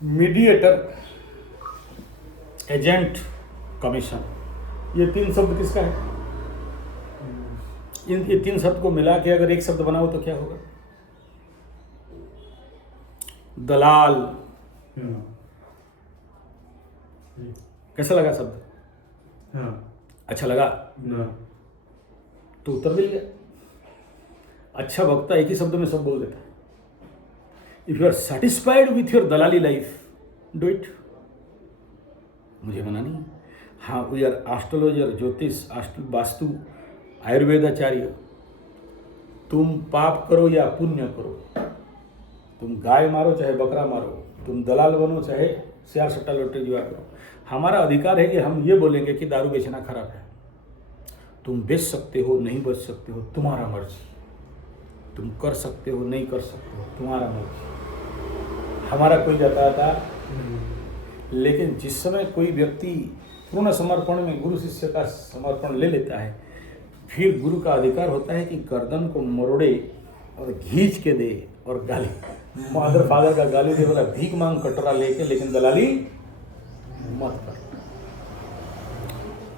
Mediator, agent, commission, ये तीन शब्द किसका है? ये तीन शब्द को मिला के अगर एक शब्द बनाओ तो क्या होगा? दलाल। कैसा लगा शब्द? अच्छा लगा तो उत्तर मिल गया। अच्छा वक्ता एक ही शब्द में सब बोल देता है। If you are satisfied with your दलाली लाइफ, डू इट। मुझे मना नहीं। हाँ, वी आर एस्ट्रोलॉजर, ज्योतिष, वास्तु, आयुर्वेदाचार्य। तुम पाप करो या पुण्य करो, तुम गाय मारो चाहे बकरा मारो, तुम दलाल बनो चाहे शेयर सट्टा लॉटरी जुआ करो, हमारा अधिकार है कि हम ये बोलेंगे कि दारू बेचना खराब है। तुम बेच सकते हो, नहीं बेच सकते हो, तुम्हारा मर्जी। तुम कर सकते हो, नहीं कर सकते हो, तुम्हारा मर्जी। हमारा कोई जाता था। लेकिन जिस समय कोई व्यक्ति पूर्ण समर्पण में गुरु शिष्य का समर्पण ले लेता है, फिर गुरु का अधिकार होता है कि गर्दन को मरोड़े और घींच के दे और गाली, मदर फादर का गाली दे, बोला भीख मांग कटोरा लेके, लेकिन दलाली मत कर।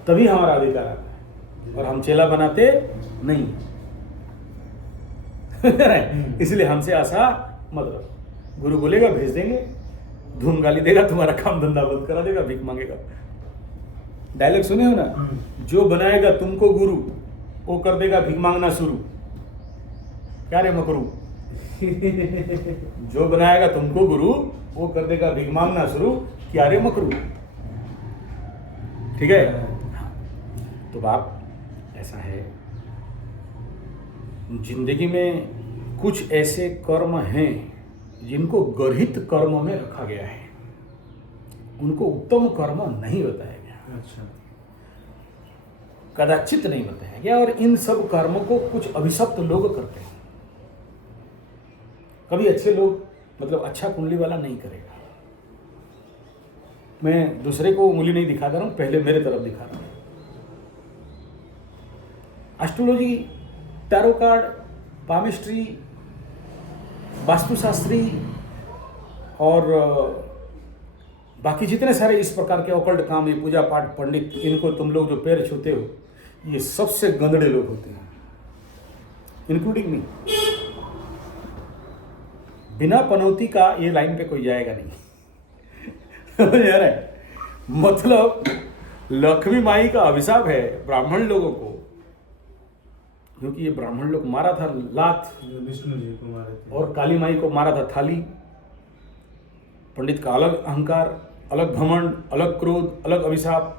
तभी हमारा अधिकार आता है और हम चेला बनाते नहीं। इसलिए हमसे आशा मत रखो। गुरु बोलेगा भेज देंगे, धूम गाली देगा, तुम्हारा काम धंधा बंद करा देगा, भीख मांगेगा। डायलॉग सुने हो ना? जो बनाएगा तुमको गुरु, वो कर देगा भीख मांगना शुरू। क्या रे मकरू? जो बनाएगा तुमको गुरु, वो कर देगा भीख मांगना शुरू। क्या रे मकरू? ठीक है। तो बाप ऐसा है, जिंदगी में कुछ ऐसे कर्म हैं जिनको गर्हित कर्म में रखा गया है, उनको उत्तम कर्म नहीं बताया गया। अच्छा। कदाचित नहीं बताया गया। और इन सब कर्मों को कुछ अभिशप्त लोग करते हैं। कभी अच्छे लोग, मतलब अच्छा कुंडली वाला नहीं करेगा। मैं दूसरे को उंगली नहीं दिखा रहा हूं, पहले मेरे तरफ दिखा रहा हूं। एस्ट्रोलॉजी, टैरो कार्ड, पामिस्ट्री, वास्तुशास्त्री और बाकी जितने सारे इस प्रकार के ऑकल्ट काम, ये पूजा पाठ पंडित, इनको तुम लोग जो पैर छूते हो, ये सबसे गंदड़े लोग होते हैं, इंक्लूडिंग मी। बिना पनौती का ये लाइन पे कोई जाएगा नहीं। समझ आ रहा है? मतलब लक्ष्मी माई का अभिशाप है ब्राह्मण लोगों को, क्योंकि ये ब्राह्मण लोग मारा था लात, विष्णु जी को मारे थे, और काली माई को मारा था थाली। पंडित का अलग अहंकार, अलग घमंड, अलग क्रोध, अलग अभिशाप।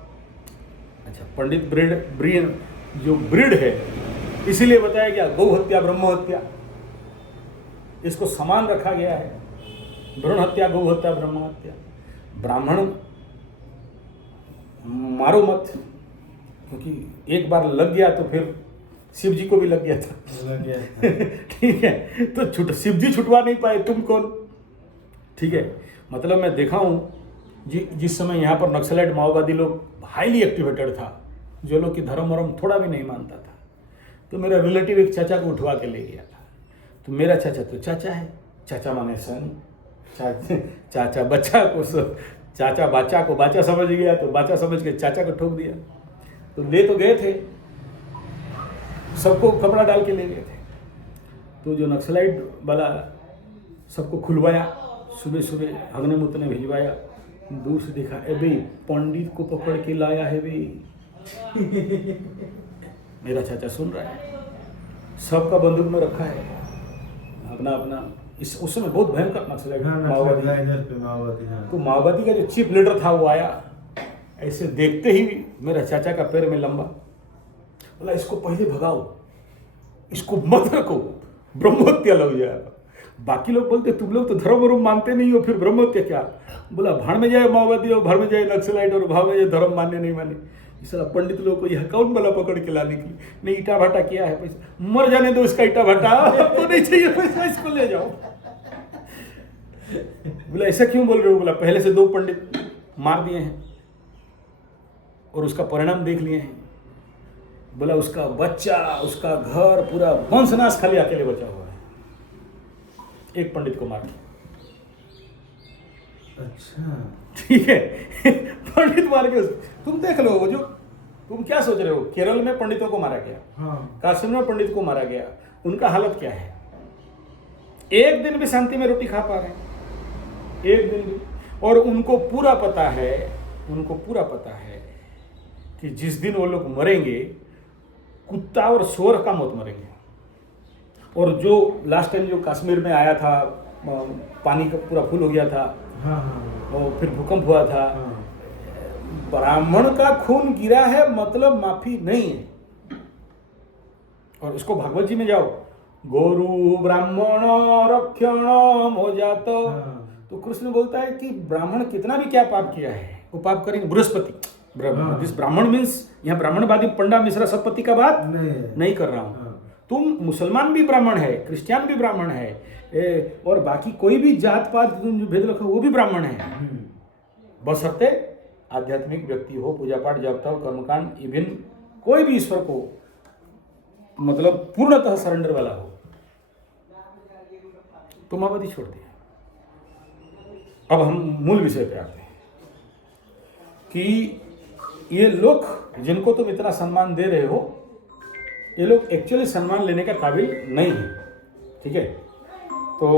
अच्छा, पंडित ब्रीड जो ब्रीड है, इसीलिए बताया गया गौ हत्या ब्रह्म हत्या, इसको समान रखा गया है। भ्रूण हत्या, गौ हत्या, ब्रह्म हत्या। ब्राह्मण मारो मत, क्योंकि एक बार लग गया तो फिर शिव जी को भी लग गया था। ठीक है, तो शिव जी छुटवा नहीं पाए, तुम कौन? ठीक है, मतलब मैं देखा हूँ जिस समय यहाँ पर नक्सलाइट माओवादी लोग हाईली एक्टिवेटेड था, जो लोग की धर्म वरम थोड़ा भी नहीं मानता था, तो मेरा रिलेटिव एक चाचा को उठवा के ले गया था। तो मेरा चाचा तो चाचा है, चाचा माने सन, चाचा बच्चा को, चाचा बाचा को बाचा समझ गया, तो बाचा समझ के चाचा को ठोक दिया। तो ले तो गए थे, सबको कपड़ा डाल के ले गए थे। तो जो नक्सलाइट वाला सबको खुलवाया, सुबह सुबह अग्निमुत ने भिजवाया, दूर से देखा, ए भाई पंडित को पकड़ के लाया है भाई। मेरा चाचा सुन रहा है, सबका बंदूक में रखा है अपना अपना। उस समय बहुत भयंकर नक्सलाइट माओवादी। तो माओवादी का जो चीफ लीडर था वो आया, ऐसे देखते ही मेरा चाचा का पैर में लंबा, बोला इसको पहले भगाओ, इसको मत रखो, ब्रह्म हत्या लग जाएगा। बाकी लोग बोलते तुम लोग तो धर्म वरम मानते नहीं हो, फिर ब्रह्म हत्या क्या? बोला भाड़ में जाए माओवादी और भाड़ में जाए नक्सलाइट और भाड़ में जाए धर्म मानने नहीं माने। इस पंडित लोगों को यह कौन बला पकड़ के लाने की? नहीं, ईटा भाटा किया है, पैसा मर जाने दो इसका ईटा भाटा, तो नहीं चाहिए पैसा, इसको ले जाओ। बोला ऐसा क्यों बोल रहे हो? बोला पहले से 2 पंडित मार दिए हैं और उसका परिणाम देख लिए हैं। बोला उसका बच्चा, उसका घर, पूरा वंशनाश खाली अकेले बचा हुआ है, एक पंडित को मार दिया। अच्छा। ठीक है। पंडित मार के तुम देख लो वो जो तुम क्या सोच रहे हो, केरल में पंडितों को मारा गया, हाँ। कश्मीर में पंडित को मारा गया, उनका हालत क्या है? एक दिन भी शांति में रोटी खा पा रहे हैं? एक दिन भी? और उनको पूरा पता है, उनको पूरा पता है कि जिस दिन वो लोग मरेंगे कुत्ता और सुअर का मौत मरेंगे। और जो लास्ट टाइम जो कश्मीर में आया था, पानी का पूरा फुल हो गया था, हाँ हाँ और फिर भूकंप हुआ था, हाँ। ब्राह्मण का खून गिरा है मतलब माफी नहीं है। और इसको भागवत जी में जाओ, गोरु ब्राह्मण रक्षण मोजात, तो कृष्ण बोलता है कि ब्राह्मण कितना भी क्या पाप किया है वो पाप करेंगे। बृहस्पति, दिस ब्राह्मण मीन्स, यहाँ ब्राह्मणवादी पंडा मिश्रा सतपति का बात नहीं कर रहा हूँ। तुम मुसलमान भी ब्राह्मण है, क्रिश्चियन भी ब्राह्मण है, और बाकी कोई भी जात पात जो भेद रखा वो भी ब्राह्मण है, बशर्ते आध्यात्मिक व्यक्ति हो, पूजा पाठ जप तप कर्मकांड, इवन कोई भी ईश्वर को मतलब पूर्णतः सरेंडर वाला हो। तो माओवादी छोड़ दिया। अब हम मूल विषय पे आते हैं कि ये लोग जिनको तुम इतना सम्मान दे रहे हो, ये लोग एक्चुअली सम्मान लेने का काबिल नहीं है। ठीक है, तो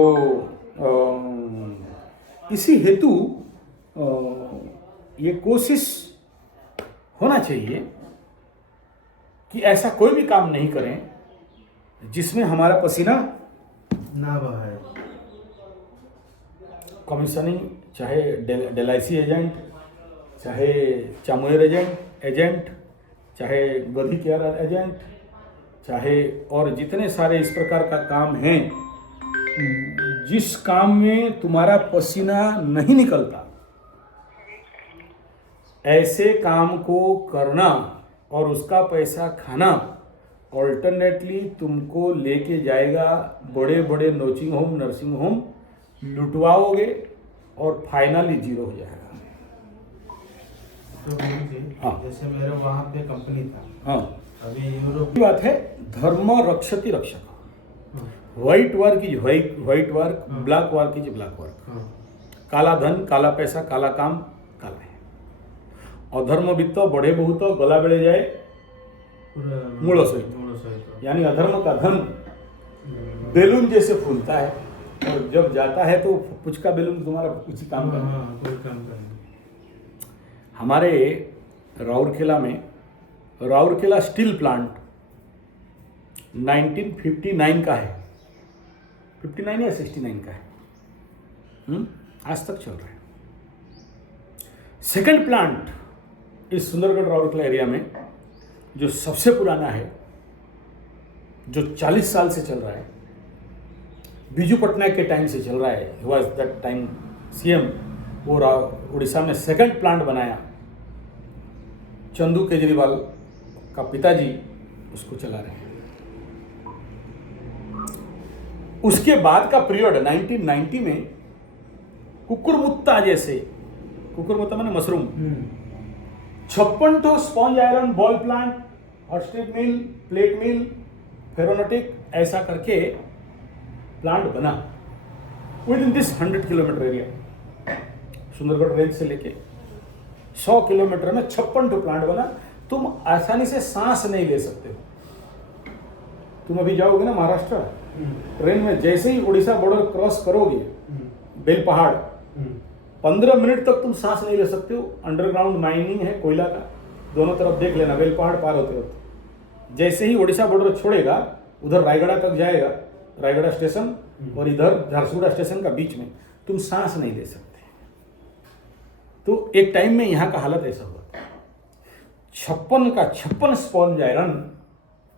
इसी हेतु ये कोशिश होना चाहिए कि ऐसा कोई भी काम नहीं करें जिसमें हमारा पसीना ना बहाए। कमीशनिंग, चाहे डेलआईसी एजेंट, चाहे चामुएर एजेंट, चाहे गधी केयर एजेंट, चाहे और जितने सारे इस प्रकार का काम हैं, जिस काम में तुम्हारा पसीना नहीं निकलता, ऐसे काम को करना और उसका पैसा खाना ऑल्टरनेटली तुमको लेके जाएगा बड़े बड़े नर्सिंग होम, लुटवाओगे और फाइनली जीरो हो जाएगा। तो हाँ, जैसे मेरे वहाँ पे कंपनी था, हाँ, अभी यूरोप की बात है, धर्म रक्षति रक्षक। White work is white work, black work is black work. काला धन, काला पैसा, काला काम काला है। अधर्म वित्त बढ़े बहुत गला बेड़े जाए मूल सहित, यानी अधर्म का धन बेलून जैसे फूलता है और जब जाता है तो पुचका बेलून तुम्हारा कुछ ही काम करना। हमारे राउरकेला स्टील प्लांट 1959 का है, 59 या 69 का है, आज तक चल रहा है। सेकंड प्लांट इस सुंदरगढ़ राउरकेला एरिया में जो सबसे पुराना है, जो 40 साल से चल रहा है, बीजू पटनायक के टाइम से चल रहा है, he was that time CM, वो उड़ीसा में सेकंड प्लांट बनाया। चंदू केजरीवाल का पिताजी उसको चला रहे हैं। उसके बाद का पीरियड 1990 में कुकुरमुत्ता जैसे, कुकुरमुत्ता माने मशरूम, 56 तो sponge iron ball plant, hot strip mill, plate mill, फेरोनोटिक, ऐसा करके प्लांट बना within this 100 kilometre area. Sundargarh range से लेके 100 किलोमीटर में 56 तो प्लांट बना। तुम आसानी से सांस नहीं ले सकते हो। तुम अभी जाओगे ना महाराष्ट्र, ट्रेन में जैसे ही उड़ीसा बॉर्डर क्रॉस करोगे, बेल पहाड़, 15 मिनट तक तुम सांस नहीं ले सकते हो। अंडरग्राउंड माइनिंग है कोयला का, दोनों तरफ देख लेना, बेल पहाड़ पार होते होते जैसे ही उड़ीसा बॉर्डर छोड़ेगा, उधर रायगढ़ तक जाएगा, रायगढ़ स्टेशन, और इधर झारसुगुड़ा स्टेशन का बीच में तुम सांस नहीं ले सकते। तो एक टाइम में यहाँ का हालत ऐसा हुआ था। 56 का 56 स्पॉन्ज आयरन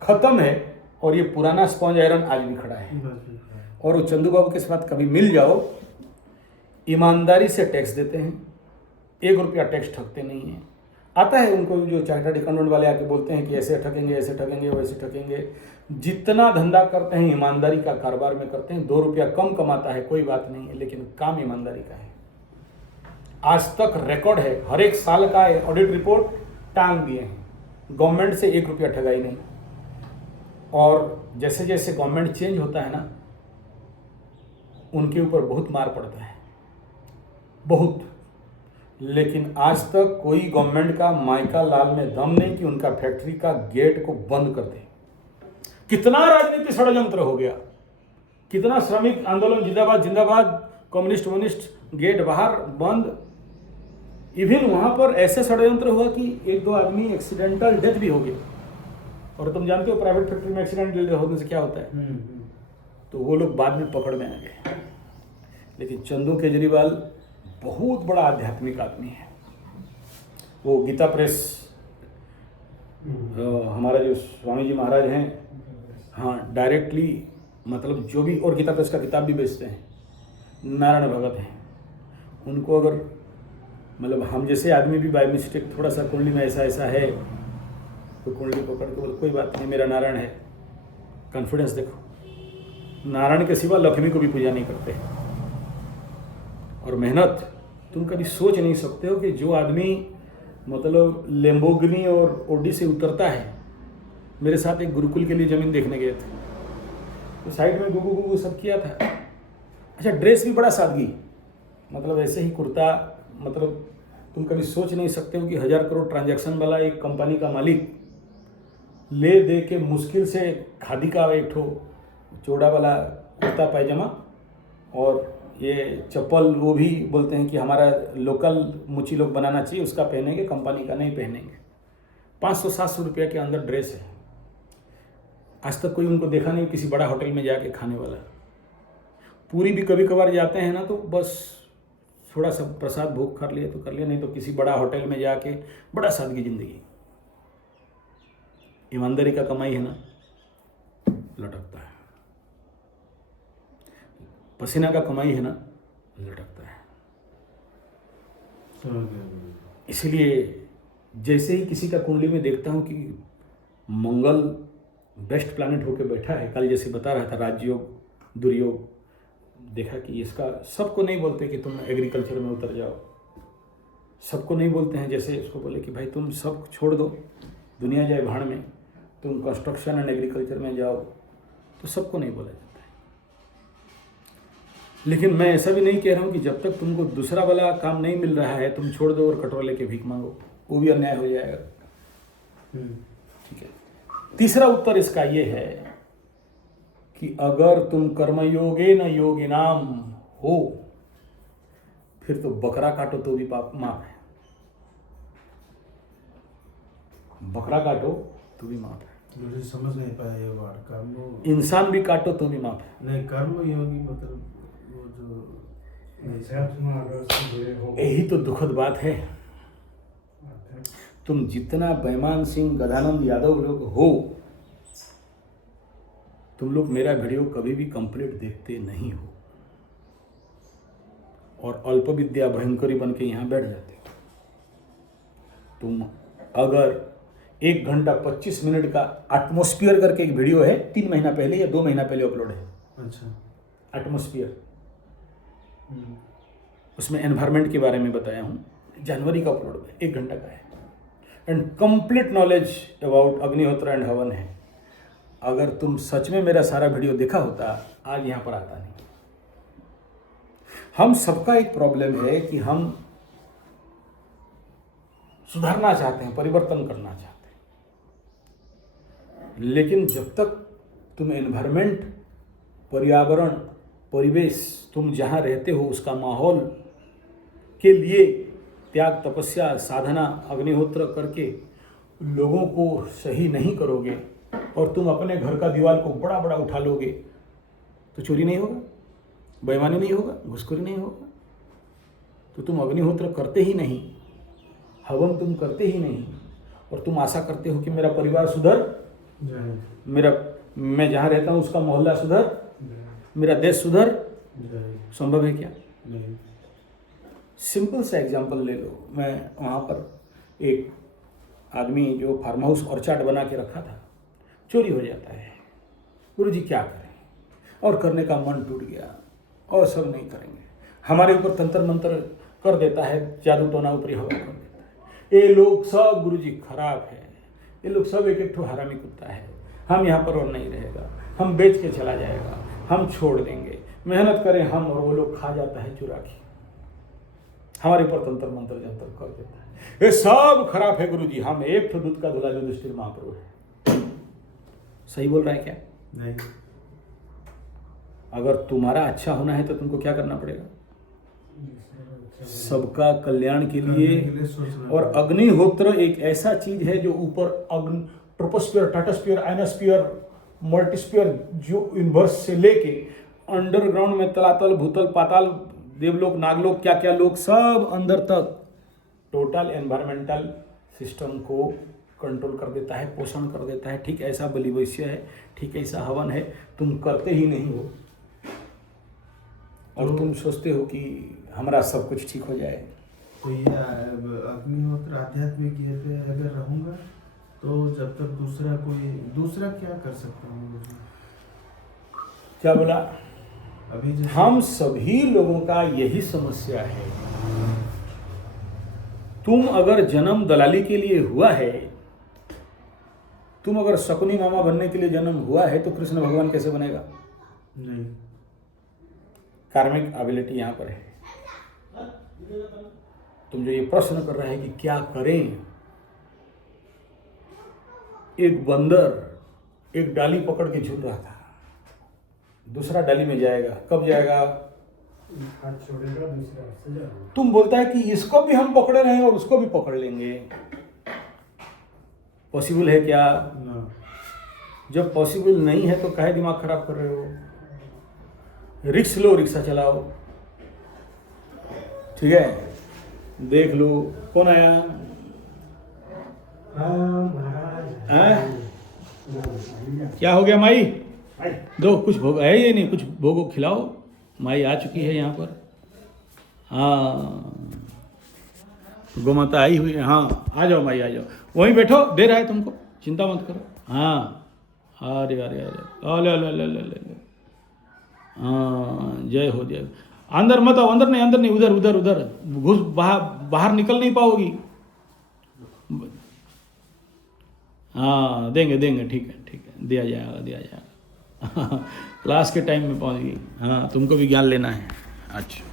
खत्म है, और ये पुराना स्पॉन्ज आयरन आज भी खड़ा है। और वो चंदू बाबू के साथ कभी मिल जाओ, ईमानदारी से टैक्स देते हैं, 1 रुपया टैक्स ठगते नहीं हैं। आता है उनको जो चार्टर्ड अकाउंटेंट वाले आके बोलते हैं कि ऐसे ठगेंगे, ऐसे ठगेंगे, वैसे ठगेंगे। जितना धंधा करते हैं ईमानदारी का कारोबार में करते हैं। 2 रुपया कम कमाता है कोई बात नहीं है, लेकिन काम ईमानदारी का है। आज तक रिकॉर्ड है, हर एक साल का ऑडिट रिपोर्ट टांग दिए हैं, गवर्नमेंट से 1 रुपया ठगाई नहीं। और जैसे जैसे गवर्नमेंट चेंज होता है ना, उनके ऊपर बहुत मार पड़ता है। बहुत। लेकिन आज तक कोई गवर्नमेंट का मायका लाल में दम नहीं कि उनका फैक्ट्री का गेट को बंद कर दे। कितना राजनीतिक षड्यंत्र हो गया, कितना श्रमिक आंदोलन जिंदाबाद जिंदाबाद, कम्युनिस्ट वम्युनिस्ट, गेट बाहर बंद। इवन वहां पर ऐसे षड्यंत्र हुआ कि एक दो आदमी एक्सीडेंटल डेथ भी हो गया। और तुम जानते हो प्राइवेट फैक्ट्री में एक्सीडेंटल होने से क्या होता है, तो वो लोग बाद में पकड़ में आ गए। लेकिन चंदू केजरीवाल बहुत बड़ा आध्यात्मिक आदमी है। वो गीता प्रेस, हमारा जो स्वामी जी महाराज हैं, हाँ डायरेक्टली मतलब जो भी, और गीता प्रेस का किताब भी बेचते हैं, नारायण भगत हैं। उनको अगर मतलब हम जैसे आदमी भी बाय मिस्टेक थोड़ा सा कुंडली में ऐसा ऐसा है, तो कुंडली पकड़ के बोल कोई बात नहीं, मेरा नारायण है। कॉन्फिडेंस देखो, नारायण के सिवा लक्ष्मी को भी पूजा नहीं करते। और मेहनत, तुम कभी सोच नहीं सकते हो कि जो आदमी मतलब लेम्बोर्गिनी और ओडी से उतरता है। मेरे साथ एक गुरुकुल के लिए ज़मीन देखने गए थे, तो साइड में गुगु गुगु सब किया था। अच्छा, ड्रेस भी बड़ा सादगी, मतलब ऐसे ही कुर्ता, मतलब तुम कभी सोच नहीं सकते हो कि 1000 करोड़ ट्रांजैक्शन वाला एक कंपनी का मालिक ले दे के मुश्किल से खादी का एक ठो चौड़ा वाला कुर्ता पायजामा और ये चप्पल, वो भी बोलते हैं कि हमारा लोकल मुची लोग बनाना चाहिए, उसका पहनेंगे, कंपनी का नहीं पहनेंगे। 500-700 रुपये के अंदर ड्रेस है। आज तक कोई उनको देखा नहीं किसी बड़ा होटल में जाके खाने वाला। पूरी भी कभी कभार जाते हैं ना, तो बस थोड़ा सा प्रसाद भोग कर लिया तो कर लिया, नहीं तो किसी बड़ा होटल में जाके बड़ा सादगी जिंदगी। ईमानदारी का कमाई है ना, लटकता है। पसीना का कमाई है ना, लटकता है। इसलिए जैसे ही किसी का कुंडली में देखता हूं कि मंगल बेस्ट प्लैनेट होकर बैठा है, कल जैसे बता रहा था राजयोग दुर्योग, देखा कि इसका, सबको नहीं बोलते कि तुम एग्रीकल्चर में उतर जाओ, सबको नहीं बोलते हैं। जैसे इसको बोले कि भाई तुम सब छोड़ दो, दुनिया जाए भाड़ में, तुम कंस्ट्रक्शन एंड एग्रीकल्चर में जाओ, तो सबको नहीं बोला जाता है। लेकिन मैं ऐसा भी नहीं कह रहा हूँ कि जब तक तुमको दूसरा वाला काम नहीं मिल रहा है तुम छोड़ दो और कटोरा लेके भीख मांगो, वो भी अन्याय हो जाएगा। ठीक है। तीसरा उत्तर इसका ये है कि अगर तुम कर्मयोगे न योगिनाम हो, फिर तो बकरा काटो तो भी पाप माफ है। बकरा काटो तो भी माफ है। मुझे समझ नहीं पाया ये वर्ड, कर्म। इंसान भी काटो तो भी माफ है। नहीं, कर्म योगी मतलब वो जो यही तो दुखद बात है। तुम जितना बेईमान सिंह, गधानंद यादव लोग हो, तुम लोग मेरा वीडियो कभी भी कंप्लीट देखते नहीं हो और अल्प विद्या भयंकरी बन के यहाँ बैठ जाते हो। तुम अगर 1 घंटा 25 मिनट का एटमॉस्फेयर करके एक वीडियो है, 3 महीना पहले या 2 महीना पहले अपलोड है। अच्छा। एटमॉस्फेयर, उसमें एनवायरनमेंट के बारे में बताया हूँ, जनवरी का अपलोड है, 1 घंटा का है। एंड कंप्लीट नॉलेज अबाउट अग्निहोत्र एंड हवन है। अगर तुम सच में मेरा सारा वीडियो देखा होता, आज यहाँ पर आता नहीं। हम सबका एक प्रॉब्लम है कि हम सुधारना चाहते हैं, परिवर्तन करना चाहते हैं, लेकिन जब तक तुम एनवायरनमेंट, पर्यावरण, परिवेश, तुम जहाँ रहते हो उसका माहौल के लिए त्याग, तपस्या, साधना, अग्निहोत्र करके लोगों को सही नहीं करोगे और तुम अपने घर का दीवार को बड़ा बड़ा उठा लोगे, तो चोरी नहीं होगा, बेईमानी नहीं होगा, घुसखोरी नहीं होगा। तो तुम अग्निहोत्र करते ही नहीं, हवन तुम करते ही नहीं, और तुम आशा करते हो कि मेरा परिवार सुधर, मैं जहाँ रहता हूँ उसका मोहल्ला सुधर, मेरा देश सुधर। संभव है क्या? सिंपल सा एग्जांपल ले लो। मैं वहाँ पर एक आदमी जो फार्म हाउस ऑर्चार्ड बना के रखा था, चोरी हो जाता है। गुरुजी क्या करें, और करने का मन टूट गया और सब नहीं करेंगे, हमारे ऊपर तंत्र मंत्र कर देता है, जादू टोना ऊपरी हवा कर देता है। ये लोग सब गुरुजी खराब है, ये लोग सब एक एक ठो हरामी कुत्ता है, हम यहाँ पर और नहीं रहेगा, हम बेच के चला जाएगा, हम छोड़ देंगे, मेहनत करें हम और वो लोग खा जाता है चुरा के। हमारे ऊपर तंत्र मंत्र जंत्र कर देता है। ये सब खराब है गुरु जी, हम एक तो दूध का धुला जो युधिष्ठिर महाप्रभु है। सही बोल रहा है क्या? नहीं, अगर तुम्हारा अच्छा होना है तो तुमको क्या करना पड़ेगा? सबका कल्याण के लिए। सोचना और अग्निहोत्र एक ऐसा चीज है जो ऊपर अग्नि, ट्रोपोस्फीयर, टाटोस्फीयर, आयनोस्फीयर, मल्टीस्फीयर, जो यूनिवर्स से लेके अंडरग्राउंड में तलातल, भूतल, पाताल, देवलोक, नागलोक, क्या क्या लोग, सब अंदर तक टोटल एनवायरमेंटल सिस्टम को कंट्रोल कर देता है, पोषण कर देता है। ठीक ऐसा बलिवैश्य है, ठीक ऐसा हवन है, तुम करते ही नहीं हो और तुम सोचते हो कि हमारा सब कुछ ठीक हो जाए। तो ये अग्निहोत्र आध्यात्मिक ये पे अगर रहूंगा तो जब तक दूसरा क्या कर सकता हूँ? क्या बोला? अभी जैसे हम सभी लोगों का यही समस्या है। तुम अगर जन्म दलाली के लिए हुआ है, तुम अगर शकुनी मामा बनने के लिए जन्म हुआ है, तो कृष्ण भगवान कैसे बनेगा? नहीं, कार्मिक एबिलिटी यहाँ पर है। तुम जो ये प्रश्न कर रहे हैं कि क्या करें, एक बंदर एक डाली पकड़ के झूल रहा था, दूसरा डाली में जाएगा, कब जाएगा? हाथ छोड़ेगा, दूसरा रास्ते जाएगा। तुम बोलता है कि इसको भी हम पकड़े रहे और उसको भी पकड़ लेंगे। पॉसिबल है क्या? ना, जब पॉसिबल नहीं है तो काहे दिमाग खराब कर रहे हो? रिक्स लो, रिक्शा चलाओ, ठीक है? देख लो कौन आया। क्या हो गया माई? दो कुछ भोग है, ये नहीं कुछ भोगो खिलाओ। माई आ चुकी है यहाँ पर। हाँ, गोमाता आई हुई है। हाँ आ जाओ माई, आ जाओ, वहीं बैठो, दे रहा है तुमको, चिंता मत करो। हाँ, अरे अरे अरे, अले अले अले अले अले, हाँ, जय हो जय। अंदर मत आओ, अंदर नहीं, उधर उधर उधर घुस, बाहर निकल नहीं पाओगी। हाँ देंगे, ठीक है, दिया जाएगा। क्लास के टाइम में पहुंच गई। हाँ, तुमको भी ज्ञान लेना है। अच्छा,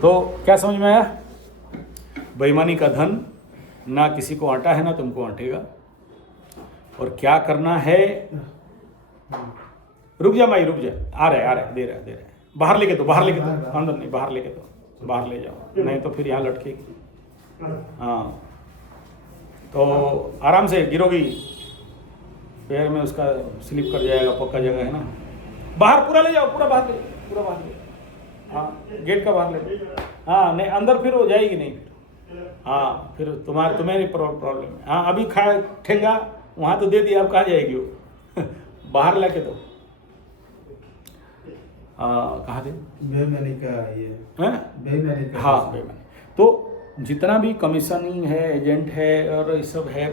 तो क्या समझ में आया? बेईमानी का धन ना किसी को आटा है ना तुमको आटेगा। और क्या करना है? रुक जा माई, रुक जा, आ रहे, दे रहे। बाहर लेके तो, अंदर नहीं, बाहर लेके तो, बाहर ले जाओ, नहीं तो फिर यहाँ लटकेगी। हाँ, तो आराम से गिरोगी, पैर में उसका स्लिप कर जाएगा, पक्का जगह है ना। बाहर पूरा ले जाओ, पूरा बाहर ले। हाँ, गेट का बाहर ले। हाँ नहीं, अंदर फिर हो जाएगी नहीं। हाँ, फिर तुम्हें प्रॉब्लम है। हाँ, अभी खा ठेंगा वहाँ तो दे दिया, अब कहाँ जाएगी वो? बाहर लेके दो। कहाँ थे? बेईमानी का ये हैं? बेईमानी का, हाँ बेईमानी। तो जितना भी कमीशनिंग है, एजेंट है और ये सब है,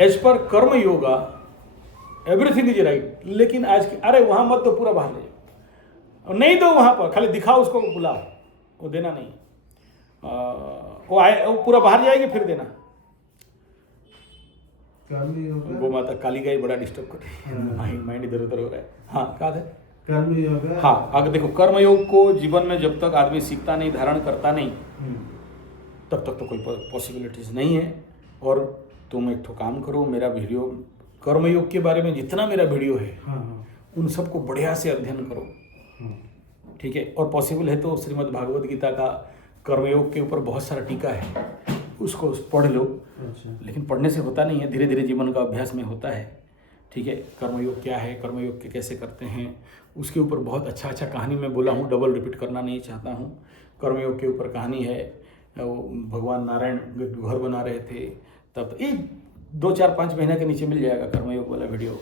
एज पर कर्म योगा एवरीथिंग इज राइट। लेकिन आज अरे वहाँ मत तो, पूरा बाहर ले जाओ, नहीं दो वहाँ पर, खाली दिखाओ उसको, बुलाओ, वो देना नहीं। वो पूरा बाहर जाएगी फिर देना। कर्म योगा, वो माता काली का ही बड़ा डिस्टर्ब कर रही है, माइंड इधर उधर हो रहा है। हाँ, कहा था? कर्म योगा। हाँ, अगर देखो कर्मयोग को जीवन में जब तक आदमी सीखता नहीं, धारण करता नहीं, तब तक तो कोई पॉसिबिलिटीज नहीं है। और तुम एक ठो काम करो, मेरा वीडियो कर्मयोग के बारे में जितना मेरा वीडियो है, हाँ, उन सबको बढ़िया से अध्ययन करो, ठीक है? और पॉसिबल है तो श्रीमद् भागवत गीता का कर्मयोग के ऊपर बहुत सारा टीका है, उसको पढ़ लो। अच्छा, लेकिन पढ़ने से होता नहीं है, धीरे धीरे जीवन का अभ्यास में होता है, ठीक है? कर्मयोग क्या है, कर्मयोग के कैसे करते हैं, उसके ऊपर बहुत अच्छा कहानी मैं बोला हूँ, डबल रिपीट करना नहीं चाहता हूँ। कर्मयोग के ऊपर कहानी है, वो भगवान नारायण घर बना रहे थे, तब एक 2-4-5 महीने के नीचे मिल जाएगा कर्मयोग वाला वीडियो।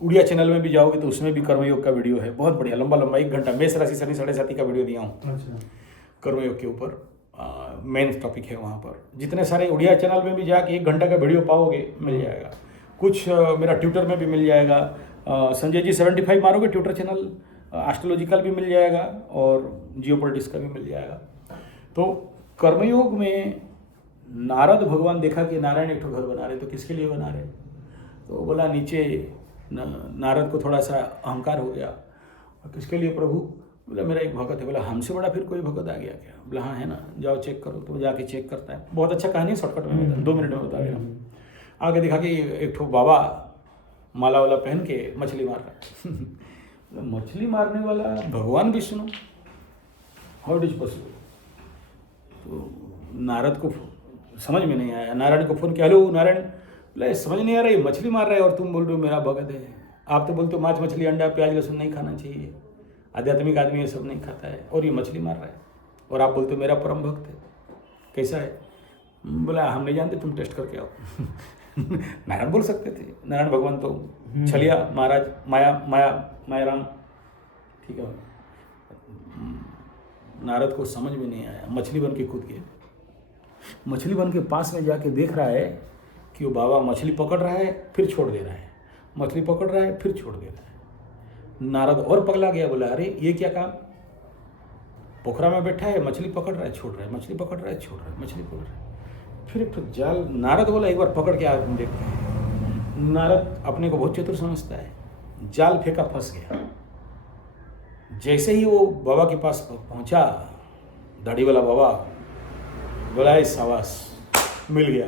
उड़िया चैनल में भी जाओगे तो उसमें भी कर्मयोग का वीडियो है, बहुत बढ़िया, लंबा 1 घंटा। मेष राशि शनि 7.5 का वीडियो दिया हूँ अच्छा, कर्मयोग के ऊपर, मेन टॉपिक है वहाँ पर। जितने सारे उड़िया चैनल में भी जाके 1 घंटा का वीडियो पाओगे, मिल जाएगा। कुछ मेरा ट्विटर में भी मिल जाएगा, संजय जी 75 मारोगे ट्विटर चैनल, एस्ट्रोलॉजिकल भी मिल जाएगा और जियोपॉलिटिक्स का भी मिल जाएगा। तो कर्मयोग में नारद भगवान देखा कि नारायण एक ठो घर बना रहे, तो किसके लिए बना रहे? तो बोला नीचे नारद को थोड़ा सा अहंकार हो गया, और किसके लिए प्रभु? बोला मेरा एक भगत है। बोला हमसे बड़ा फिर कोई भगत आ गया क्या? बोला हाँ है ना, जाओ चेक करो। तो जाके चेक करता है। बहुत अच्छा कहानी है, शॉर्टकट में बता, 2 मिनट में बता गया। आगे देखा कि एक ठो बाबा माला वाला पहन के मछली मार रहा है। मछली मारने वाला भगवान Vishnu, how it is possible? तो नारद को समझ में नहीं आया। नारायण को फोन किया, हेलो नारायण। बोला समझ नहीं आ रहा, ये मछली मार रहा है और तुम बोल रहे हो मेरा भगत है। आप तो बोलते हो माछ मछली अंडा प्याज लहसुन नहीं खाना चाहिए, आध्यात्मिक आदमी ये सब नहीं खाता है, और ये मछली मार रहा है, और आप बोलते हो मेरा परम भक्त है, कैसा है? बोला हम नहीं जानते, तुम टेस्ट करके आओ। नारायण बोल सकते थे, नारायण भगवान तो छलिया महाराज, माया राम, ठीक है। नारद को समझ में नहीं आया, मछली बन के कूद गए। मछली बन के पास में जाके देख रहा है कि वो बाबा मछली पकड़ रहा है फिर छोड़ दे रहा है, मछली पकड़ रहा है फिर छोड़ दे रहा है। नारद और पगला गया, बोला अरे ये क्या काम, पोखरा में बैठा है, मछली पकड़ रहा है छोड़ रहा है, मछली पकड़ रहा है छोड़ रहा है, मछली पकड़ रहा है। फिर एक तो जाल, नारद बोला एक बार पकड़ के आ देखते हैं। नारद अपने को बहुत चतुर समझता है, जाल फेंका, फंस गया। जैसे ही वो बाबा के पास पहुंचा, दाढ़ी वाला बाबा, बोला शाबाश मिल गया,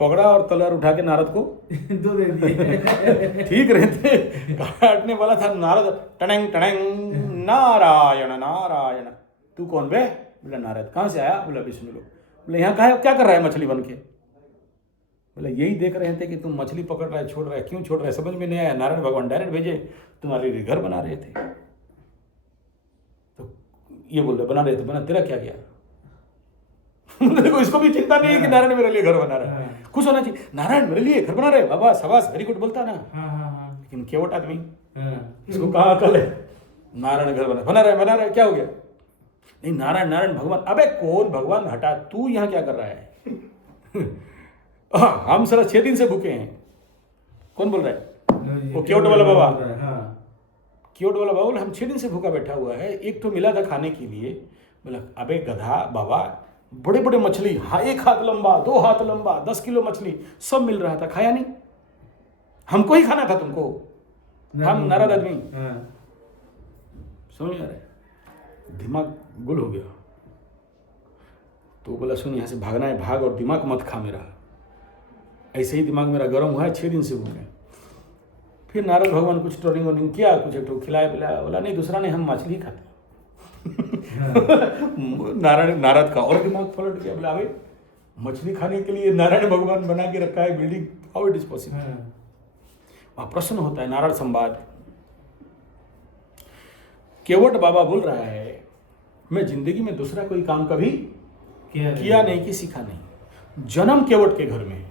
पकड़ा और तलवार उठा के नारद को 2 दे दिए। ठीक रहते काटने वाला था। नारद टणंग टणंग, नारायण नारायण, तू कौन बे? बोला नारद। कहाँ से आया? बोला विष्णु लोग। बोले यहाँ कहा क्या कर रहा है मछली बन के? बोला यही देख रहे थे कि तुम मछली पकड़ रहा है छोड़ रहा है, क्यों छोड़ रहा है समझ में नहीं आया। नारायण भगवान डायरेक्ट भेजे, तुम्हारे लिए घर बना रहे थे। तो ये बोल रहे बना रहे थे, बना तेरा क्या गया? देखो इसको भी चिंता नहीं है कि नारायण मेरे लिए घर बना रहा है, खुश होना चाहिए, नारायण मेरे लिए घर बना रहे, बाबा शाबाश वेरी गुड बोलता ना। लेकिन केवट आदमी, इसको कहा अकल है? नारायण घर बना रहा है, क्या हो गया? नहीं नारायण नारायण भगवान। अबे कौन भगवान, हटा, तू यहाँ क्या कर रहा है? हम सारा 6 दिन से भूखे हैं। कौन बोल रहा है? वो केवट वाला बाबा। केवट वाला बाबा बोला हम 6 दिन से भूखा बैठा हुआ है, एक तो मिला था खाने के लिए। बोला अबे गधा बाबा, बड़े बड़े मछली, 1 हाथ लंबा 2 हाथ लंबा 10 किलो मछली सब मिल रहा था, खाया नहीं? हमको ही खाना था तुमको, हम नारद आदमी। समझ आ रहा है? दिमाग गुल हो गया। तो बोला सुन यहाँ से भागना है भाग, और दिमाग मत खा मेरा। ऐसे ही दिमाग मेरा गर्म हुआ है, 6 दिन से भूखे। फिर नारद भगवान कुछ ट्रोलिंग वोलिंग किया, कुछ एक खिलाया पिलाया। बोला नहीं दूसरा नहीं, हम मछली खाते। नारद का और दिमाग पलट गया। बोला भाई मछली खाने के लिए नारायण भगवान बना के रखा है building, how it is possible? वहां प्रश्न होता है नारायण संवाद। केवट बाबा बोल रहा है मैं जिंदगी में दूसरा कोई काम कभी किया नहीं कि सीखा नहीं। जन्म केवट के घर में,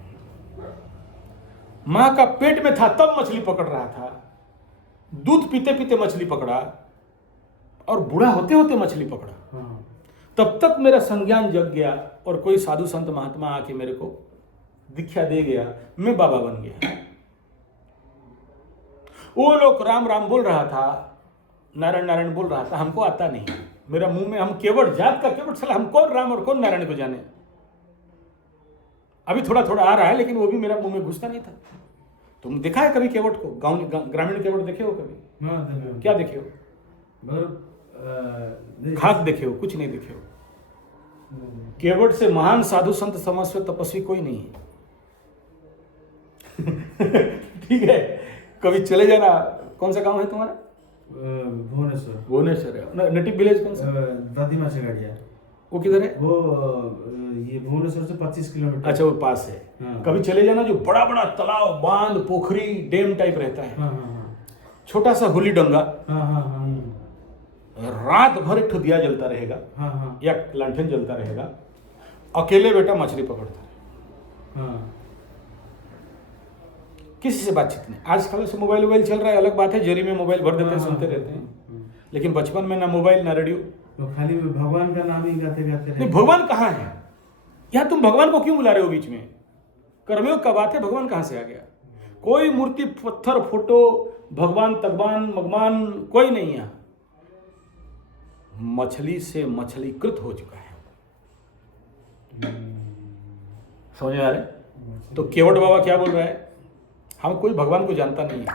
मां का पेट में था तब मछली पकड़ रहा था, दूध पीते पीते मछली पकड़ा, और बूढ़ा होते होते मछली पकड़ा। तब तक मेरा संज्ञान जग गया, और कोई साधु संत महात्मा आके मेरे को दीक्षा दे गया, मैं बाबा बन गया। वो लोग राम राम बोल रहा था, नारायण नारायण बोल रहा था, हमको आता नहीं। मेरा मुंह में, हम केवट जात का केवट, साला हम कौन राम और कौन नारायण को जाने। अभी थोड़ा थोड़ा आ रहा है, लेकिन वो भी मेरा मुंह में घुसता नहीं था। तुम देखा है कभी केवट को? गांव ग्रामीण केवट देखे हो कभी? क्या देखे हो? खाक देखे हो? कुछ नहीं देखे हो। केवट से महान साधु संत समाजस्व तपस्वी कोई नहीं है। ठीक है, कभी चले जाना। कौन सा गांव है तुम्हारा? भुवनेश्वर है। नेटिव विलेज कौन सा? दादीमा से गाड़िया। वो किधर है? वो ये भुवनेश्वर से 25 किलोमीटर। अच्छा वो पास है। कभी चले जाना, जो बड़ा बड़ा तालाब, बांध, पोखरी, डैम टाइप रहता है। छोटा सा गुल्ली डंगा, रात भर एक दिया जलता रहेगा, या लालटेन जलता रहेगा, अकेले बेटा मछली पकड़ता है। किसी से बातचीत नहीं। आजकल से मोबाइल चल रहा है, अलग बात है, जेरी में मोबाइल भर देते हैं, सुनते रहते हैं। लेकिन बचपन में ना मोबाइल ना रेडियो, तो खाली भगवान का नाम ही गाते गाते। नहीं, भगवान कहाँ है? यहाँ तुम भगवान को क्यों बुला रहे हो बीच में? कर्मयोग का बात है, भगवान कहाँ से आ गया? कोई मूर्ति, पत्थर, फोटो, भगवान तगवान मगवान कोई नहीं है। मछली से मछलीकृत हो चुका है। समझ में आ रहा है? तो केवट बाबा क्या बोल रहा है? हम कोई भगवान को जानता नहीं है।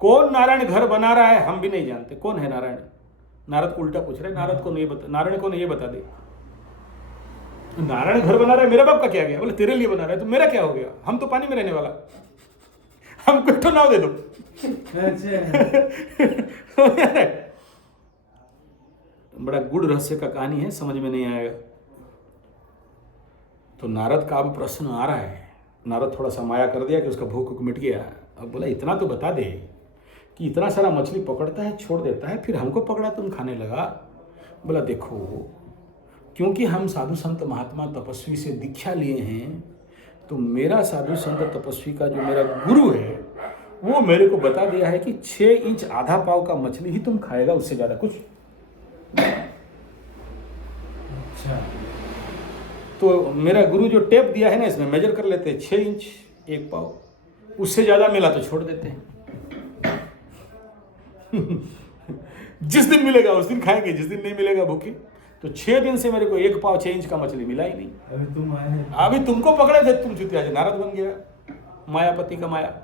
कौन नारायण घर बना रहा है हम भी नहीं जानते। कौन है नारायण? नारद को उल्टा पूछ रहे, नारद को नहीं बता, नारायण को नहीं ये बता दे। नारायण घर बना रहा है, मेरा बाप का क्या गया? बोले तेरे लिए बना रहा है, तो मेरा क्या हो गया? हम तो पानी में रहने वाला, हमको एक तो नाव दे दो। बड़ा गुड़ रहस्य का कहानी है, समझ में नहीं आएगा। तो नारद का अब प्रश्न आ रहा है। नारद थोड़ा सा माया कर दिया कि उसका भूख मिट गया। अब बोला इतना तो बता दे कि इतना सारा मछली पकड़ता है, छोड़ देता है, फिर हमको पकड़ा तुम खाने लगा। बोला देखो, क्योंकि हम साधु संत महात्मा तपस्वी से दीक्षा लिए हैं, तो मेरा साधु संत तपस्वी का जो मेरा गुरु है वो मेरे को बता दिया है कि 6 इंच आधा पाव का मछली ही तुम खाएगा, उससे ज्यादा कुछ। अच्छा। तो मेरा गुरु जो टेप दिया है ना, इसमें मेजर कर लेते हैं 6 इंच 1 पाव, उससे ज्यादा मिला तो छोड़ देते हैं। जिस दिन मिलेगा उस दिन खाएंगे, जिस दिन नहीं मिलेगा भूखे। तो 6 दिन से मेरे को 1 पाव 6 इंच का मछली मिला ही नहीं। अभी तुम आए हैं, अभी तुमको पकड़े थे, तुम चुतिया से नारद बन गया, मायापति का माया।